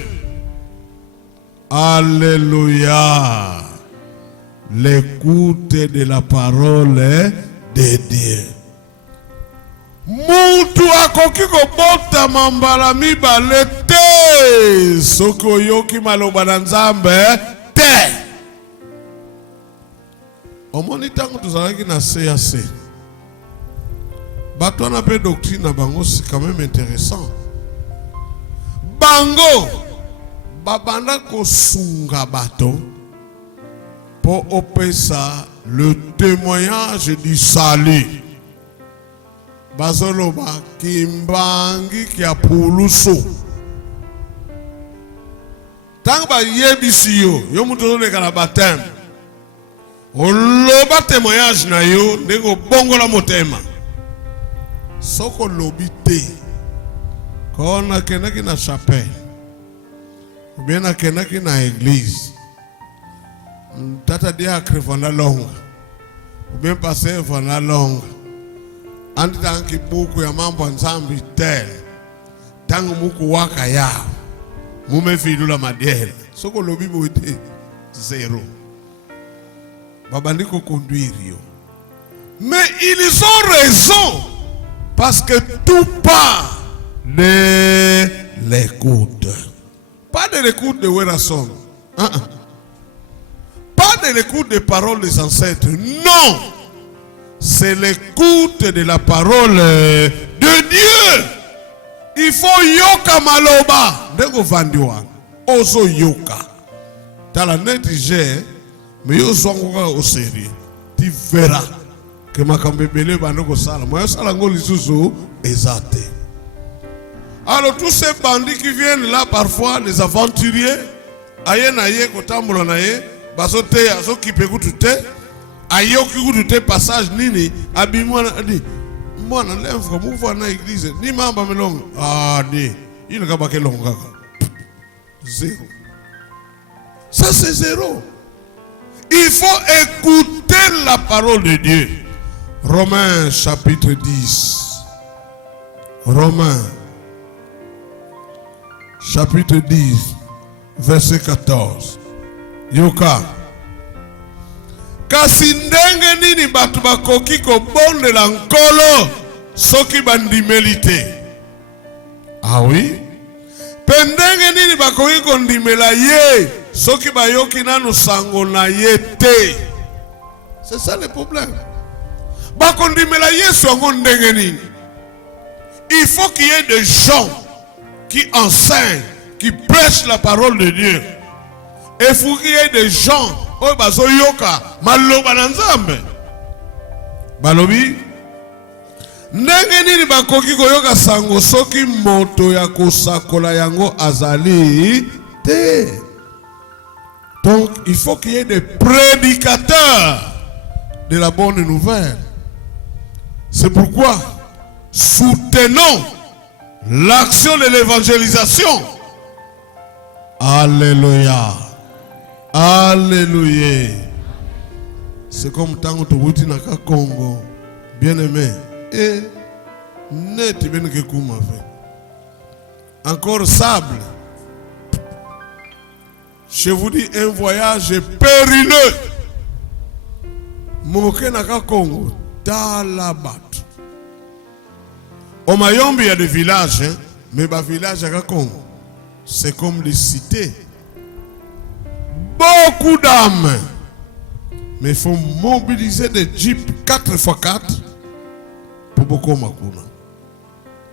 Alléluia. L'écoute de la parole de Dieu. Muntu akoki kobota mambala mibale te soko yoki maloba na Nzambe te. Omoni tango tozalaki na CAC. Bato na pe doctrine na bango c'est quand même intéressant. Bango babanda kosunga bato pour opesa le témoignage du salut. Bazoloba kimbangi kia puluso. Tangba yebisi yo mutu le kala baptême. Oloba témoignage na yo ndeko bongola motema. Soko lobite. Kona kenaki na chapelle. Ou bien na kenaki na église. Tata dia krefana longa. Ou bien passer fana longa. Antanki buku ya mambo Nzambi tel. Tangu muku waka ya. Mume fidula madiel. Soko lobi boite zéro. Babandiko conduire yo. Mais ils ont raison. Parce que tout part de l'écoute. Pas de l'écoute de Werason. Pas de l'écoute des paroles des ancêtres. Non. C'est l'écoute de la parole de Dieu. Il faut yoka maloba. Ndeko vandiwa. ozo yoka. T'as la négligé, mais yo zonga au sérieux. Tu verras que ma kambebele banoko sala. Moi sala ngoli susu ezate. Alors tous ces bandits qui viennent là parfois, les aventuriers, aye na ye kotambola na ye, basote aso kipekutu te, ayo kikutu te passage nini, abimwana di. Mwana lèvre mouvoir na église, ni mamba melongo. Ah ni, il n'a pas que longa. Zéro. Ça c'est zéro. Il faut écouter la parole de Dieu. Romains chapitre 10. Romains chapitre 10, verset 14. Yoka. Kasi ndenge nini batu bakoki kobondela nkolo soki bandimeli te. Ah oui? Pe ndenge nini bakoki kondimela ye soki bayoki nanu sango na ye te. C'est ça le problème. Bakondimela Yesu yango ndenge nini? Il faut qu'il y ait des gens qui enseignent, qui prêchent la parole de Dieu. Et il faut qu'il y ait des gens oyo bazoyoka maloba na Nzambe. Balobi ndenge nini bakoki koyoka sango soki moto ya kosakola yango azali te. Donc il faut qu'il y ait des prédicateurs de la bonne nouvelle. C'est pourquoi soutenons l'action de l'évangélisation. Alléluia. Alléluia. C'est comme tant que tu na Congo, bien aimé. Et net bien que kuma fait. Encore sable. Je vous dis un voyage périlleux. Moké na Congo, Talabat. Au Mayombe, il y a des villages, hein, mais les villages à Congo, c'est comme des cités. Beaucoup d'âmes. Mais il faut mobiliser des jeeps 4x4 pour beaucoup makuna.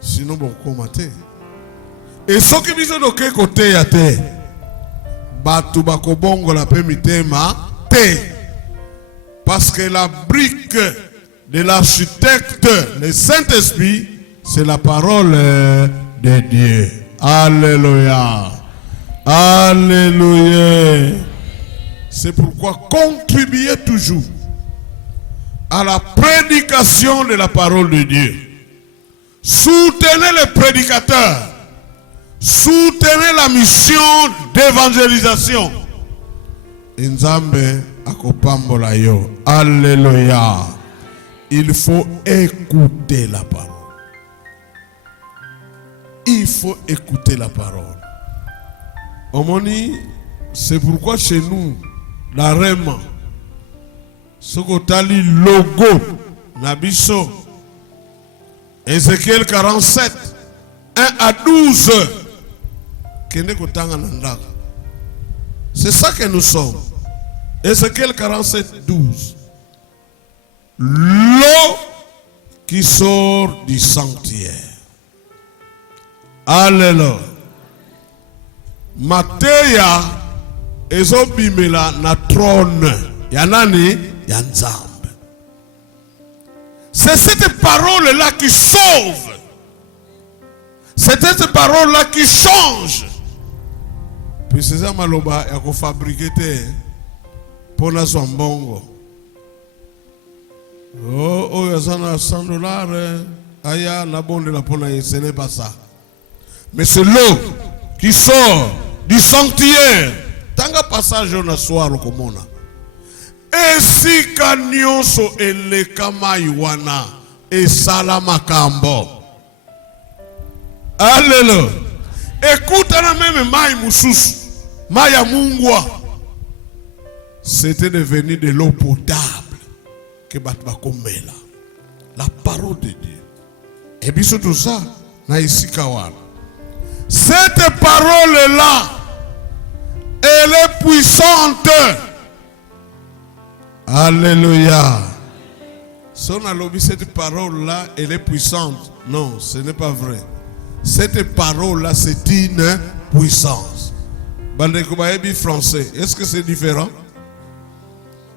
Sinon, beaucoup maté. Et ce qui est de côté à terre, batu bakobongo la pemitema te. Parce que la brique de l'architecte, le Saint-Esprit, c'est la parole de Dieu. Alléluia. Alléluia. C'est pourquoi contribuez toujours à la prédication de la parole de Dieu. Soutenez les prédicateurs. Soutenez la mission d'évangélisation. Nzambe akopambola yo. Alléluia. Il faut écouter la parole. Il faut écouter la parole. Omoni, c'est pourquoi chez nous, la Rema, ce que logo, Nabiso, Ézéchiel 47, 1 à 12, c'est ça que nous sommes. Ézéchiel 47, 12. L'eau qui sort du sanctuaire. Alléluia. Mateya ezobimela na trône ya nani ya Nzambe. C'est cette parole là qui sauve. C'est cette parole là qui change. Puis c'est ça maloba ya ko fabriquer te pona zombongo. Oh yazana $100 aya na bonde la pona, ce n'est pas ça. Mais c'est l'eau qui sort du sanctuaire. Tanga passage on a soir au komona. Esi kanyoso elekama iwana esalama kambo. Alléluia. Écoute na même mai mususu, maya mungwa. C'était devenu de l'eau potable que batba komela. La parole de Dieu. Et puis tout ça na isikawana. Cette parole-là, elle est puissante. Alléluia. Si on a lobby cette parole-là, elle est puissante. Non, ce n'est pas vrai. Cette parole-là, c'est une puissance. bandeko bayebi français. Est-ce que c'est différent?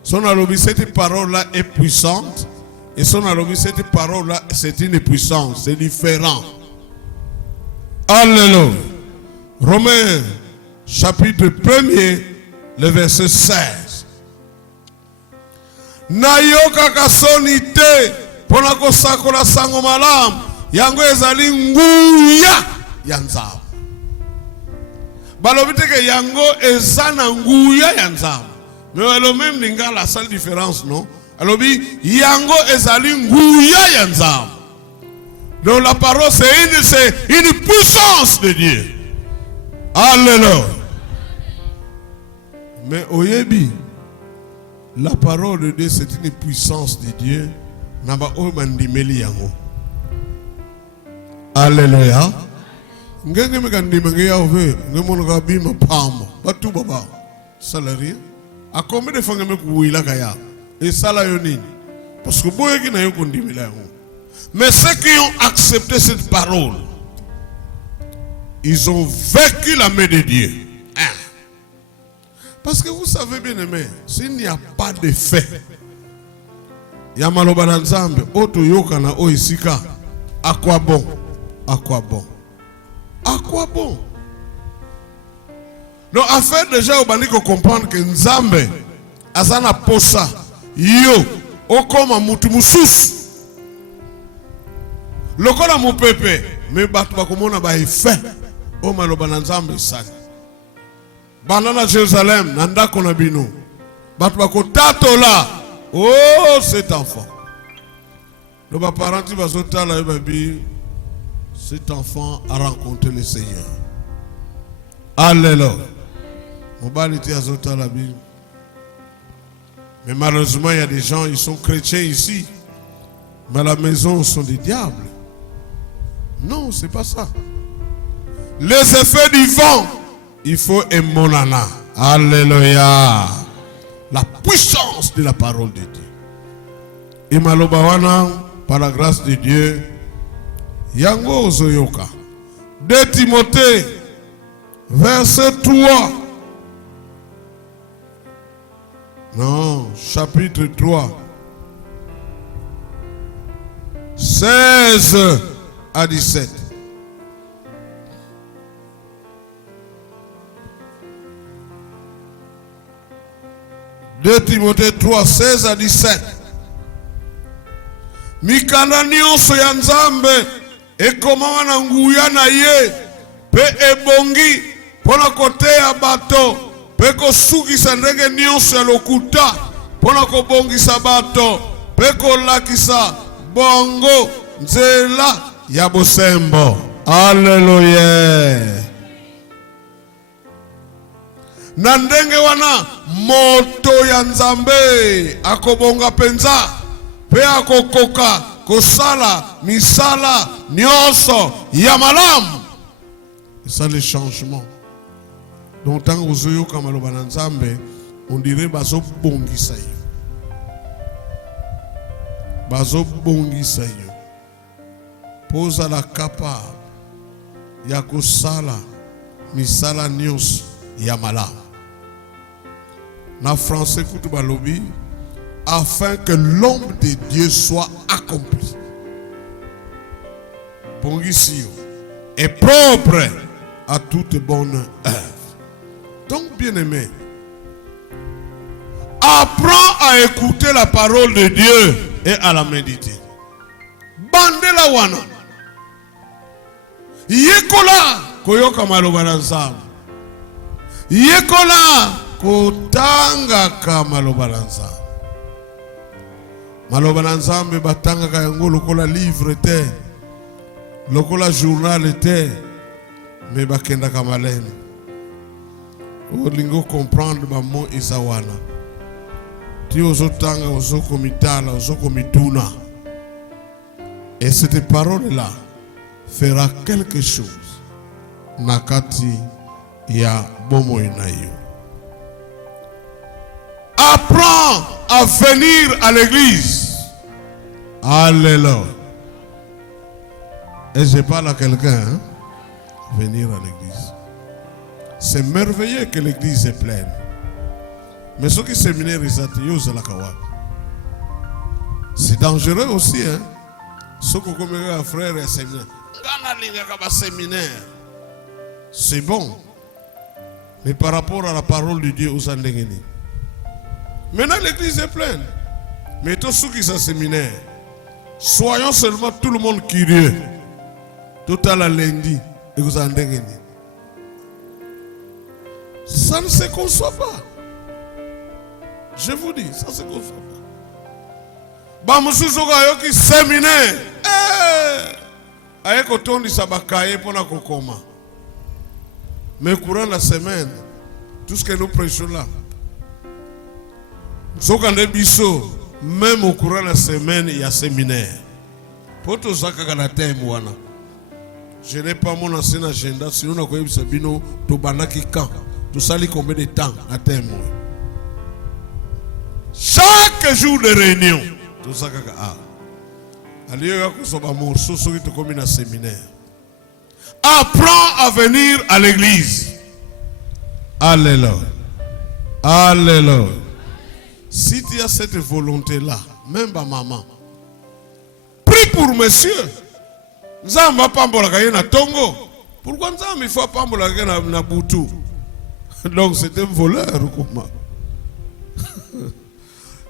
Son alobi, cette parole-là est puissante. Et son alobi, cette parole-là, c'est une puissance. C'est différent. Alléluia. Romains, chapitre 1er, le verset 16. Nayoka kasoni te pona kosakola sango malamu yango ezali nguya ya nzambe. Balobi te ke yango eza na nguya ya nzambe. Mais le même linga la seule différence, non? Alors yango ezali nguya ya nzambe. Donc la parole c'est une puissance de Dieu. Alléluia. Mais oyebi, la parole de Dieu c'est une puissance de Dieu. Naba o mandimeli yango. Alléluia. Ngenge mekandimenge ya ove, ngemono ka bima pamba. Batu baba. Salarié. A combien de fois que vous avez kaya et ça là yonini parce que boye qui n'a eu condamné là. Mais ceux qui ont accepté cette parole, ils ont vécu la main de Dieu. Parce que vous savez bien aimé, s'il n'y a pas de fait, Yamaloba Nzambe, Oto Yokana Oisika, à quoi bon? À quoi bon? À quoi bon? Donc en fait déjà on va comprendre que Nzambe azana posa yo okoma mutu mususu lokola mupepe me batu bakomona ba effet o maloba na Nzambe sali bana na Jérusalem na ndako na bino batu bakotatola oh cet enfant le parents qui bazotala babi cet enfant a rencontré le Seigneur. Alléluia. Mais malheureusement, il y a des gens, ils sont chrétiens ici, mais à la maison, sont des diables. Non, c'est pas ça. Les effets du vent, il faut un monana. Alléluia. La puissance de la parole de Dieu. Et malobawana, par la grâce de Dieu, yango zoyoka. 2 Timothée, verset 3. Non, chapitre 3. 16 à 17. De Timothée 3, 16 à 17. Mikanda nyonso ya Nzambe ekomama na nguya na ye pe ebongi pona koteya bato pe kosukisa ndenge nyonso ya lokuta pona kobongisa bato pe kolakisa bongo nzela ya bosembo. Alléluia. Na ndenge wana moto ya Nzambe akobonga penza pe akokoka kosala misala nyonso ya malamu. C'est ça le changement. Donc tant que vous comme maloba na Nzambe, on dirait bazo bongisa yo. Bazo bongisa yo. Posa la capable ya kosala misala nyonso ya malamu. Na français kutu balobi afin que l'homme de Dieu soit accompli. Bongisi yo est propre à toute bonne œuvre. Donc, bien-aimé, apprends à écouter la parole de Dieu et à la méditer. Bandela wana. Yekola koyoka maloba na Nzambe. Yekola kotanga ka maloba na Nzambe. Maloba na Nzambe batanga ka yango lokola livre te. Lokola journal te. Mais bakenda ka malene. Olingo comprendre ba mo isawana. Ti ozotanga ozokomitala ozokomituna. Et cette parole-là fera quelque chose. Nakati ya bomo inayo. Apprends à venir à l'église. Alléluia. Et je parle à quelqu'un, hein? Venir à l'église. C'est merveilleux que l'église est pleine. Mais ceux qui séminaire, c'est dangereux aussi. Hein? Ceux qui ont frère et séminaire, c'est bon. Mais par rapport à la parole de Dieu, maintenant l'église est pleine. Mais tous ceux qui sont séminaire, soyons seulement tout le monde curieux. Tout à la lundi, et vous en dégainez. Ça ne se conçoit pas. Je vous dis, ça ne se conçoit pas. Bamusuzoga yoki séminaire. Aye kotondi sabakaye pona kokoma. Mais courant la semaine, tout ce que nous prêchons là, même au courant de la semaine, il y a séminaire. Pour tout ça, je n'ai pas mon ancien agenda, sinon on a eu Sabino, Tobanaki quand, tout ça, combien de temps à témoin. Chaque jour de réunion, tout ça, séminaire. Apprends à venir à l'église. Alléluia. Alléluia. Si tu as cette volonté-là, même ma maman, prie pour monsieur. Nzamba pambola kayena tongo. Pourquoi Nzamba il faut pambola kayena na butu? Donc c'est un voleur comment?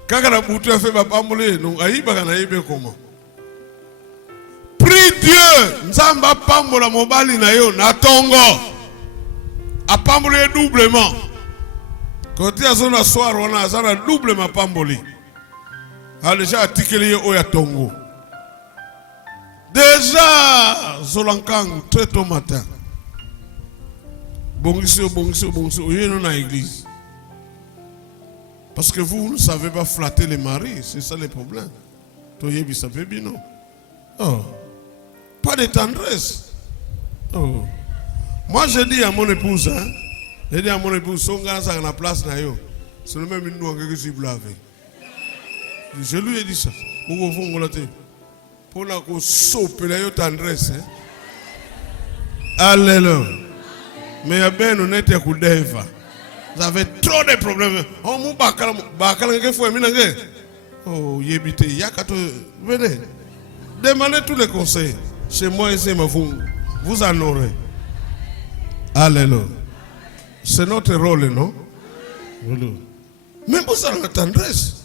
Kaka na butu a fait pambolé, donc aïba kana aïbe comment? Prie Dieu, Nzamba pambola mobali na yo na tongo. A pambolé doublement. Quand il y a un soir, on a un doublement pamboli. Il a déjà articulé au Yatongo. Déjà, Zolankang, très tôt matin. Bongisio, il y a une église. Parce que vous ne savez pas flatter les maris, c'est ça le problème. Toyebi, ça fait bien, non? Oh. Pas de tendresse. Oh. Moi, je dis à mon épouse, hein. J'ai dit à mon épouse, son gars dans la place, c'est le même nous que je blave. Je lui ai dit ça. Pour la soupe, il y a tendresse. Alléluia. Mais il y a bien un été coup d'Eva. Vous avez trop de problèmes. Oh, mon bakala, oh, yébité, yakato, venez. Demandez tous les conseils. Chez moi, c'est ma vous en aurez. Alléluia. C'est notre rôle, non? Mais vous avez la tendresse.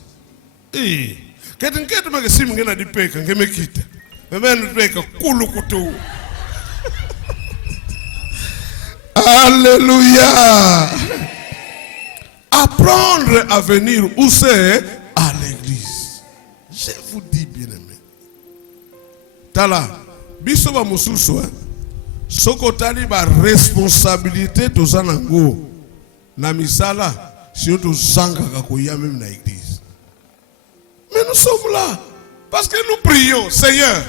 Et quelqu'un m'a dit que je suis pèque, je me quitte. Mais je pèque, coulou couteau. Alléluia. Apprendre à venir où c'est? À l'église. Je vous dis bien aimé. Tala, bisoba mususu, hein? Sokotali ba responsabilité tozanango na misala si on tozanga kakoya même na église. Mais nous sommes là parce que nous prions, Seigneur.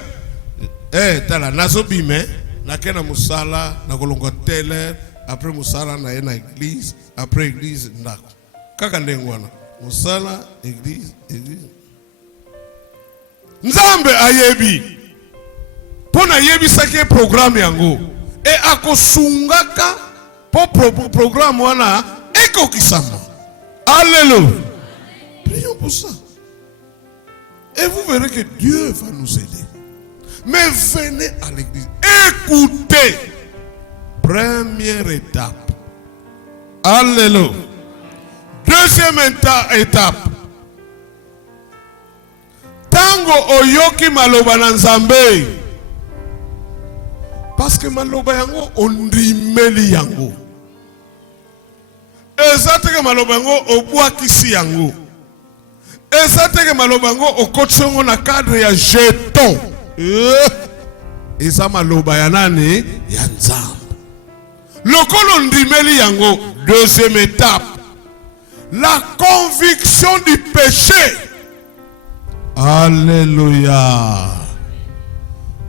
Tala nazobime na kena musala na kolonga tele après musala na na église après église ndako. Kaka ndengwana musala église. Nzambe ayebi. Pona yebi sake programme yango et akosungaka pour programme wana eko kisama. Alléluia. Prions pour ça. Et vous verrez que Dieu va nous aider. Mais venez à l'église. Écoutez. Première étape. Alléluia. Deuxième étape. Tango oyoki maloba na Nzambe. Parce que maloba yango ondimeli yango. Ezateke maloba yango obwakisi yango. Ezateke maloba yango okotsongo na cadre ya jeton. Eza maloba ya nani? Ya Nzambe. Lokolo ondimeli yango, deuxième étape. La conviction du péché. Alléluia.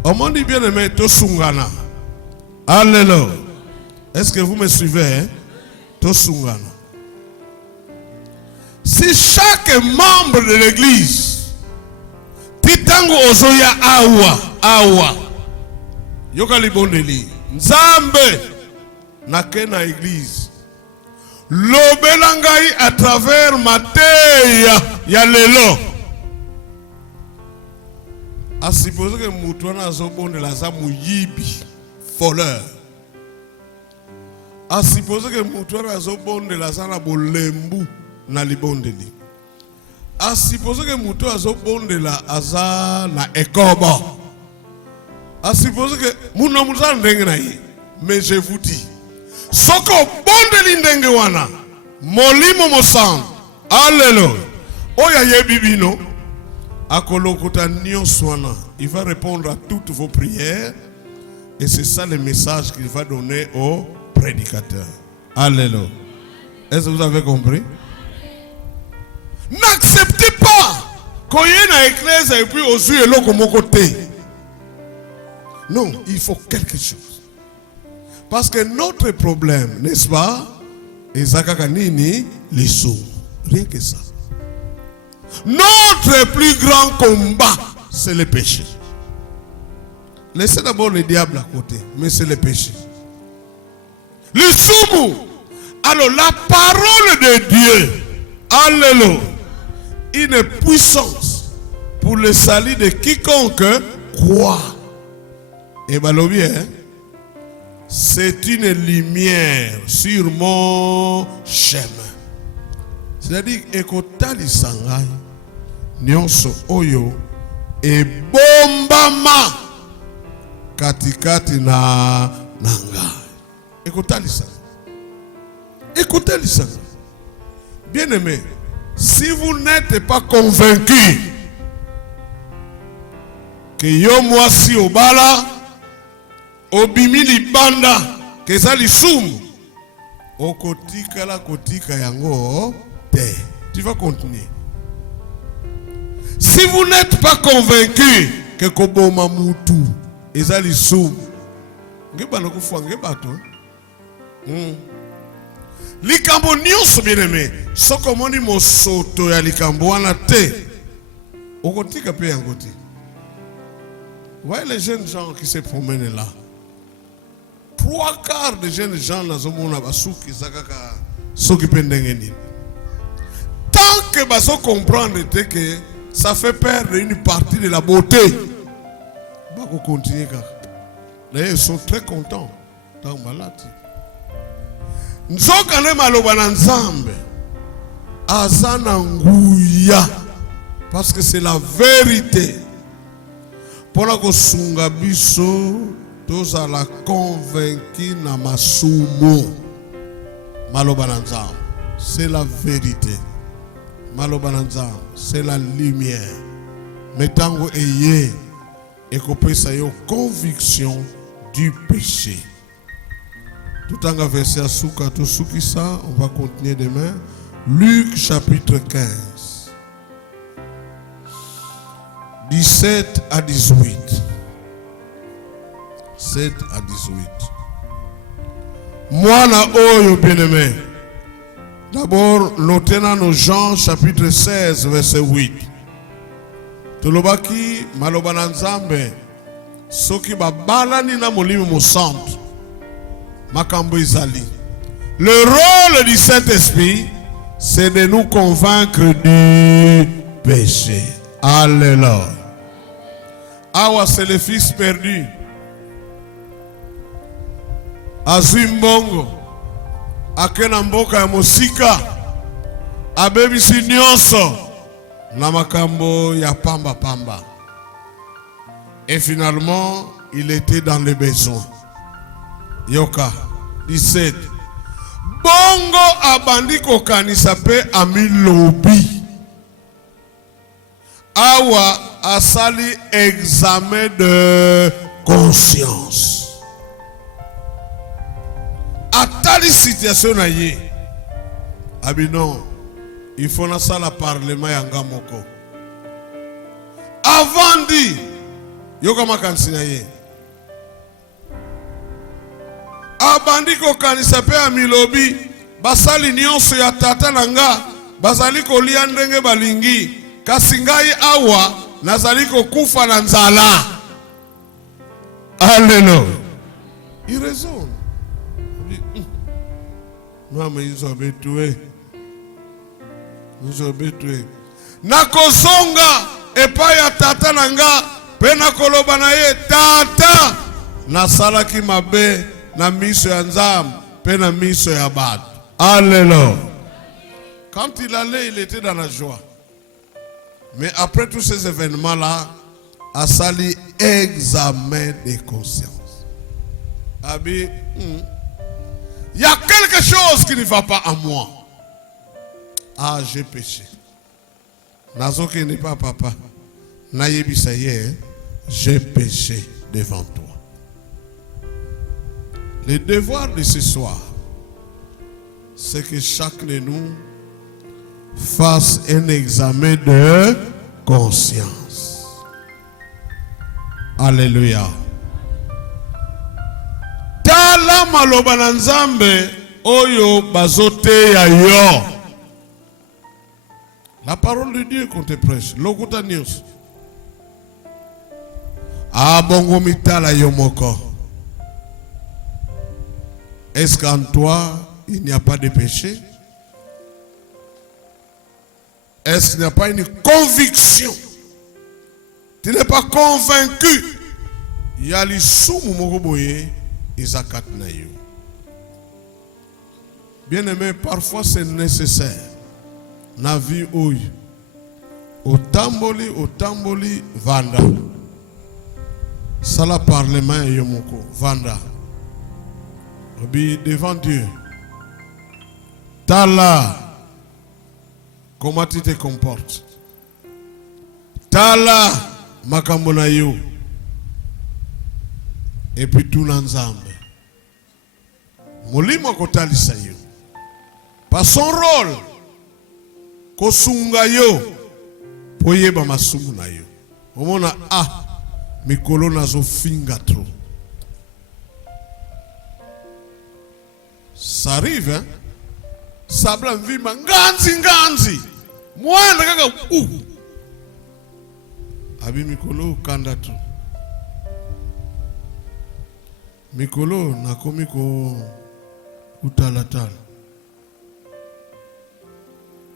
On dit bien aimé, Tosungana. Alléluia. Est-ce que vous me suivez? Hein? Tosungana. Si chaque membre de l'église, Titango Ozoya Awa, Yoka Libondeli, Nzambe, Nakena église, Lobelangai à travers mateya ya lelo. A supposer que Moutouana a zobonde la za muyibi, voleur. A supposer que Moutouana a zobonde la za na bolembu na libondeli. A supposer que Moutou a zobonde la aza na ekobo. A supposer que Mounou Moussa ndenge na ye. Mais je vous dis, soko bondeli ndenge wana, molimo mosan, alléluia. Oya ye bibino. Il va répondre à toutes vos prières. Et c'est ça le message qu'il va donner aux prédicateurs. Alléluia. Est-ce que vous avez compris? N'acceptez pas qu'on y ait une église et puis aux yeux de mon côté. Non, il faut quelque chose. Parce que notre problème, n'est-ce pas? Ezakakanini, les sous. Rien que ça. Notre plus grand combat, c'est le péché. Laissez d'abord le diable à côté, mais c'est le péché. Le soumou. Alors la parole de Dieu, alléluia, une puissance pour le salut de quiconque croit. Et bien, c'est une lumière sur mon chemin. C'est-à-dire, ekotali sangai, nyonso oyo, e bombama, katikati na nanga. Ekotali sangai. Écoutez ça. Bien-aimé, si vous n'êtes pas convaincu que yo mwasi obala, obimi libanda, que ça li soum, okotika la kotika yango, tu vas continuer. Si vous n'êtes pas convaincu que koboma mutu, ezali soum, ngeba nokufa ngeba to. Likambo nyonso bien-aimé, soko moni mosoto ya likambo wana te, okotika pe yango te. Voyez les jeunes gens qui se promènent là. 3/4 des jeunes gens nazomona basuki zakaka soki pendengeni. Tant que baso comprendre que ça fait perdre une partie de la beauté, bako continuer kaka. D'ailleurs ils sont très contents. Tant malati. Nzoka ne maloba na Nzambe azana nguya parce que c'est la vérité. Pona ko sunga biso toza la convaincu na masumo maloba na Nzambe, c'est la vérité. Maloba na Nzambe, c'est la lumière. Metango eye ekopesa yo conviction du péché. Tout en verset à Souka, tout ça, on va continuer demain. Luc chapitre 15. 17 à 18. 7 à 18. Moi, la oyo bien-aimé. D'abord, notez dans nos Jean chapitre 16, verset 8. Tolobaki, malobana Nzambe, soki babalani na molimo mo centre. Makambo Izali. Le rôle du Saint-Esprit, c'est de nous convaincre du péché. Alléluia. Awa, c'est le fils perdu. Azuimbongo. Akena mboka ya mosika. Abebisi nyonso. Na makambo ya pamba pamba. Et finalement, il était dans les besoins. Yoka 17. Bongo abandiko kanisa pe amilobi. Awa asali examen de conscience. Atali situation na ye. Abinon, il faut na sala parlement yanga moko. Avant dit, yoka makansi na ye. Abandiko kanisa pe amilobi basali nyonso ya tata nanga bazali kolia ndenge balingi kasi ngai awa nazali kokufa na nzala. Alléluia. Il raisonne. Maman, ils ont bétoué. Ils ont bétoué. Nakosonga, et pas ya tata nanga, pena koloba na ye, tata. Nasala ki mabe, na miso ya nzam, pena miso ya bad. Alléluia. Quand il allait, il était dans la joie. Mais après tous ces événements-là, a sali examen de conscience. Abi, il y a quelque chose qui ne va pas à moi. Ah, j'ai péché. Nazoki n'est pas papa. Nayebi ça y est, j'ai péché devant toi. Le devoir de ce soir, c'est que chacun de nous fasse un examen de conscience. Alléluia. Tala maloba na Nzambe oyo bazote ya yo. La parole de Dieu qu'on te prêche. Lokuta news. Abongo mitala yo moko. Est-ce qu'en toi il n'y a pas de péché? Est-ce qu'il n'y a pas une conviction? Tu n'es pas convaincu. Il y a les soumou mokoboye isakat na yo. Bien aimé, parfois c'est nécessaire. Na vie oyo. Otamboli vanda. Sala parlement yomoko vanda. Obi devant Dieu. Tala. Comment tu te comportes? Tala makambo na yo. Et puis tout l'ensemble. Molimo kotalisa yo. Par son rôle. Kosunga yo. Poyeba masumu na yo. Omona mikolo nazo finga trop. Ça arrive, hein? Sabla mvima nganzi. Mwana kaka Abi mikolo kanda tu. Mikolo nakomi ko utalatala.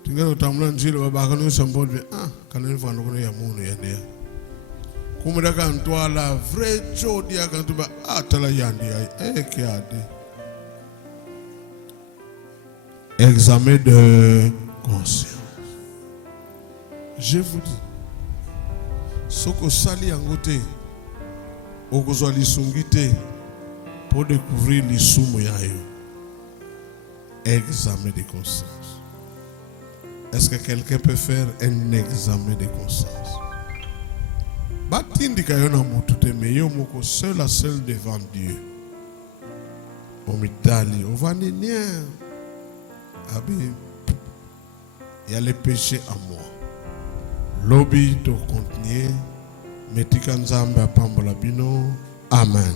Tingalo tamla njilo babaka no sambodwe kaneni vano kono ya munu ya ndia. Kumada kantwa la vrai jodi akantuba tala yandi kiade. Examen de conscience. Je vous dis, soko sali angote, okozwa lisungite pour découvrir l'isumu yayo. Examen de conscience. Est-ce que quelqu'un peut faire un examen de conscience? Batindi kayona mutute meyo moko seul devant Dieu. Omitali, ovanenia. Il y a les péchés à moi. Lobby to continuer. Metika nzambe apambola bino. Amen.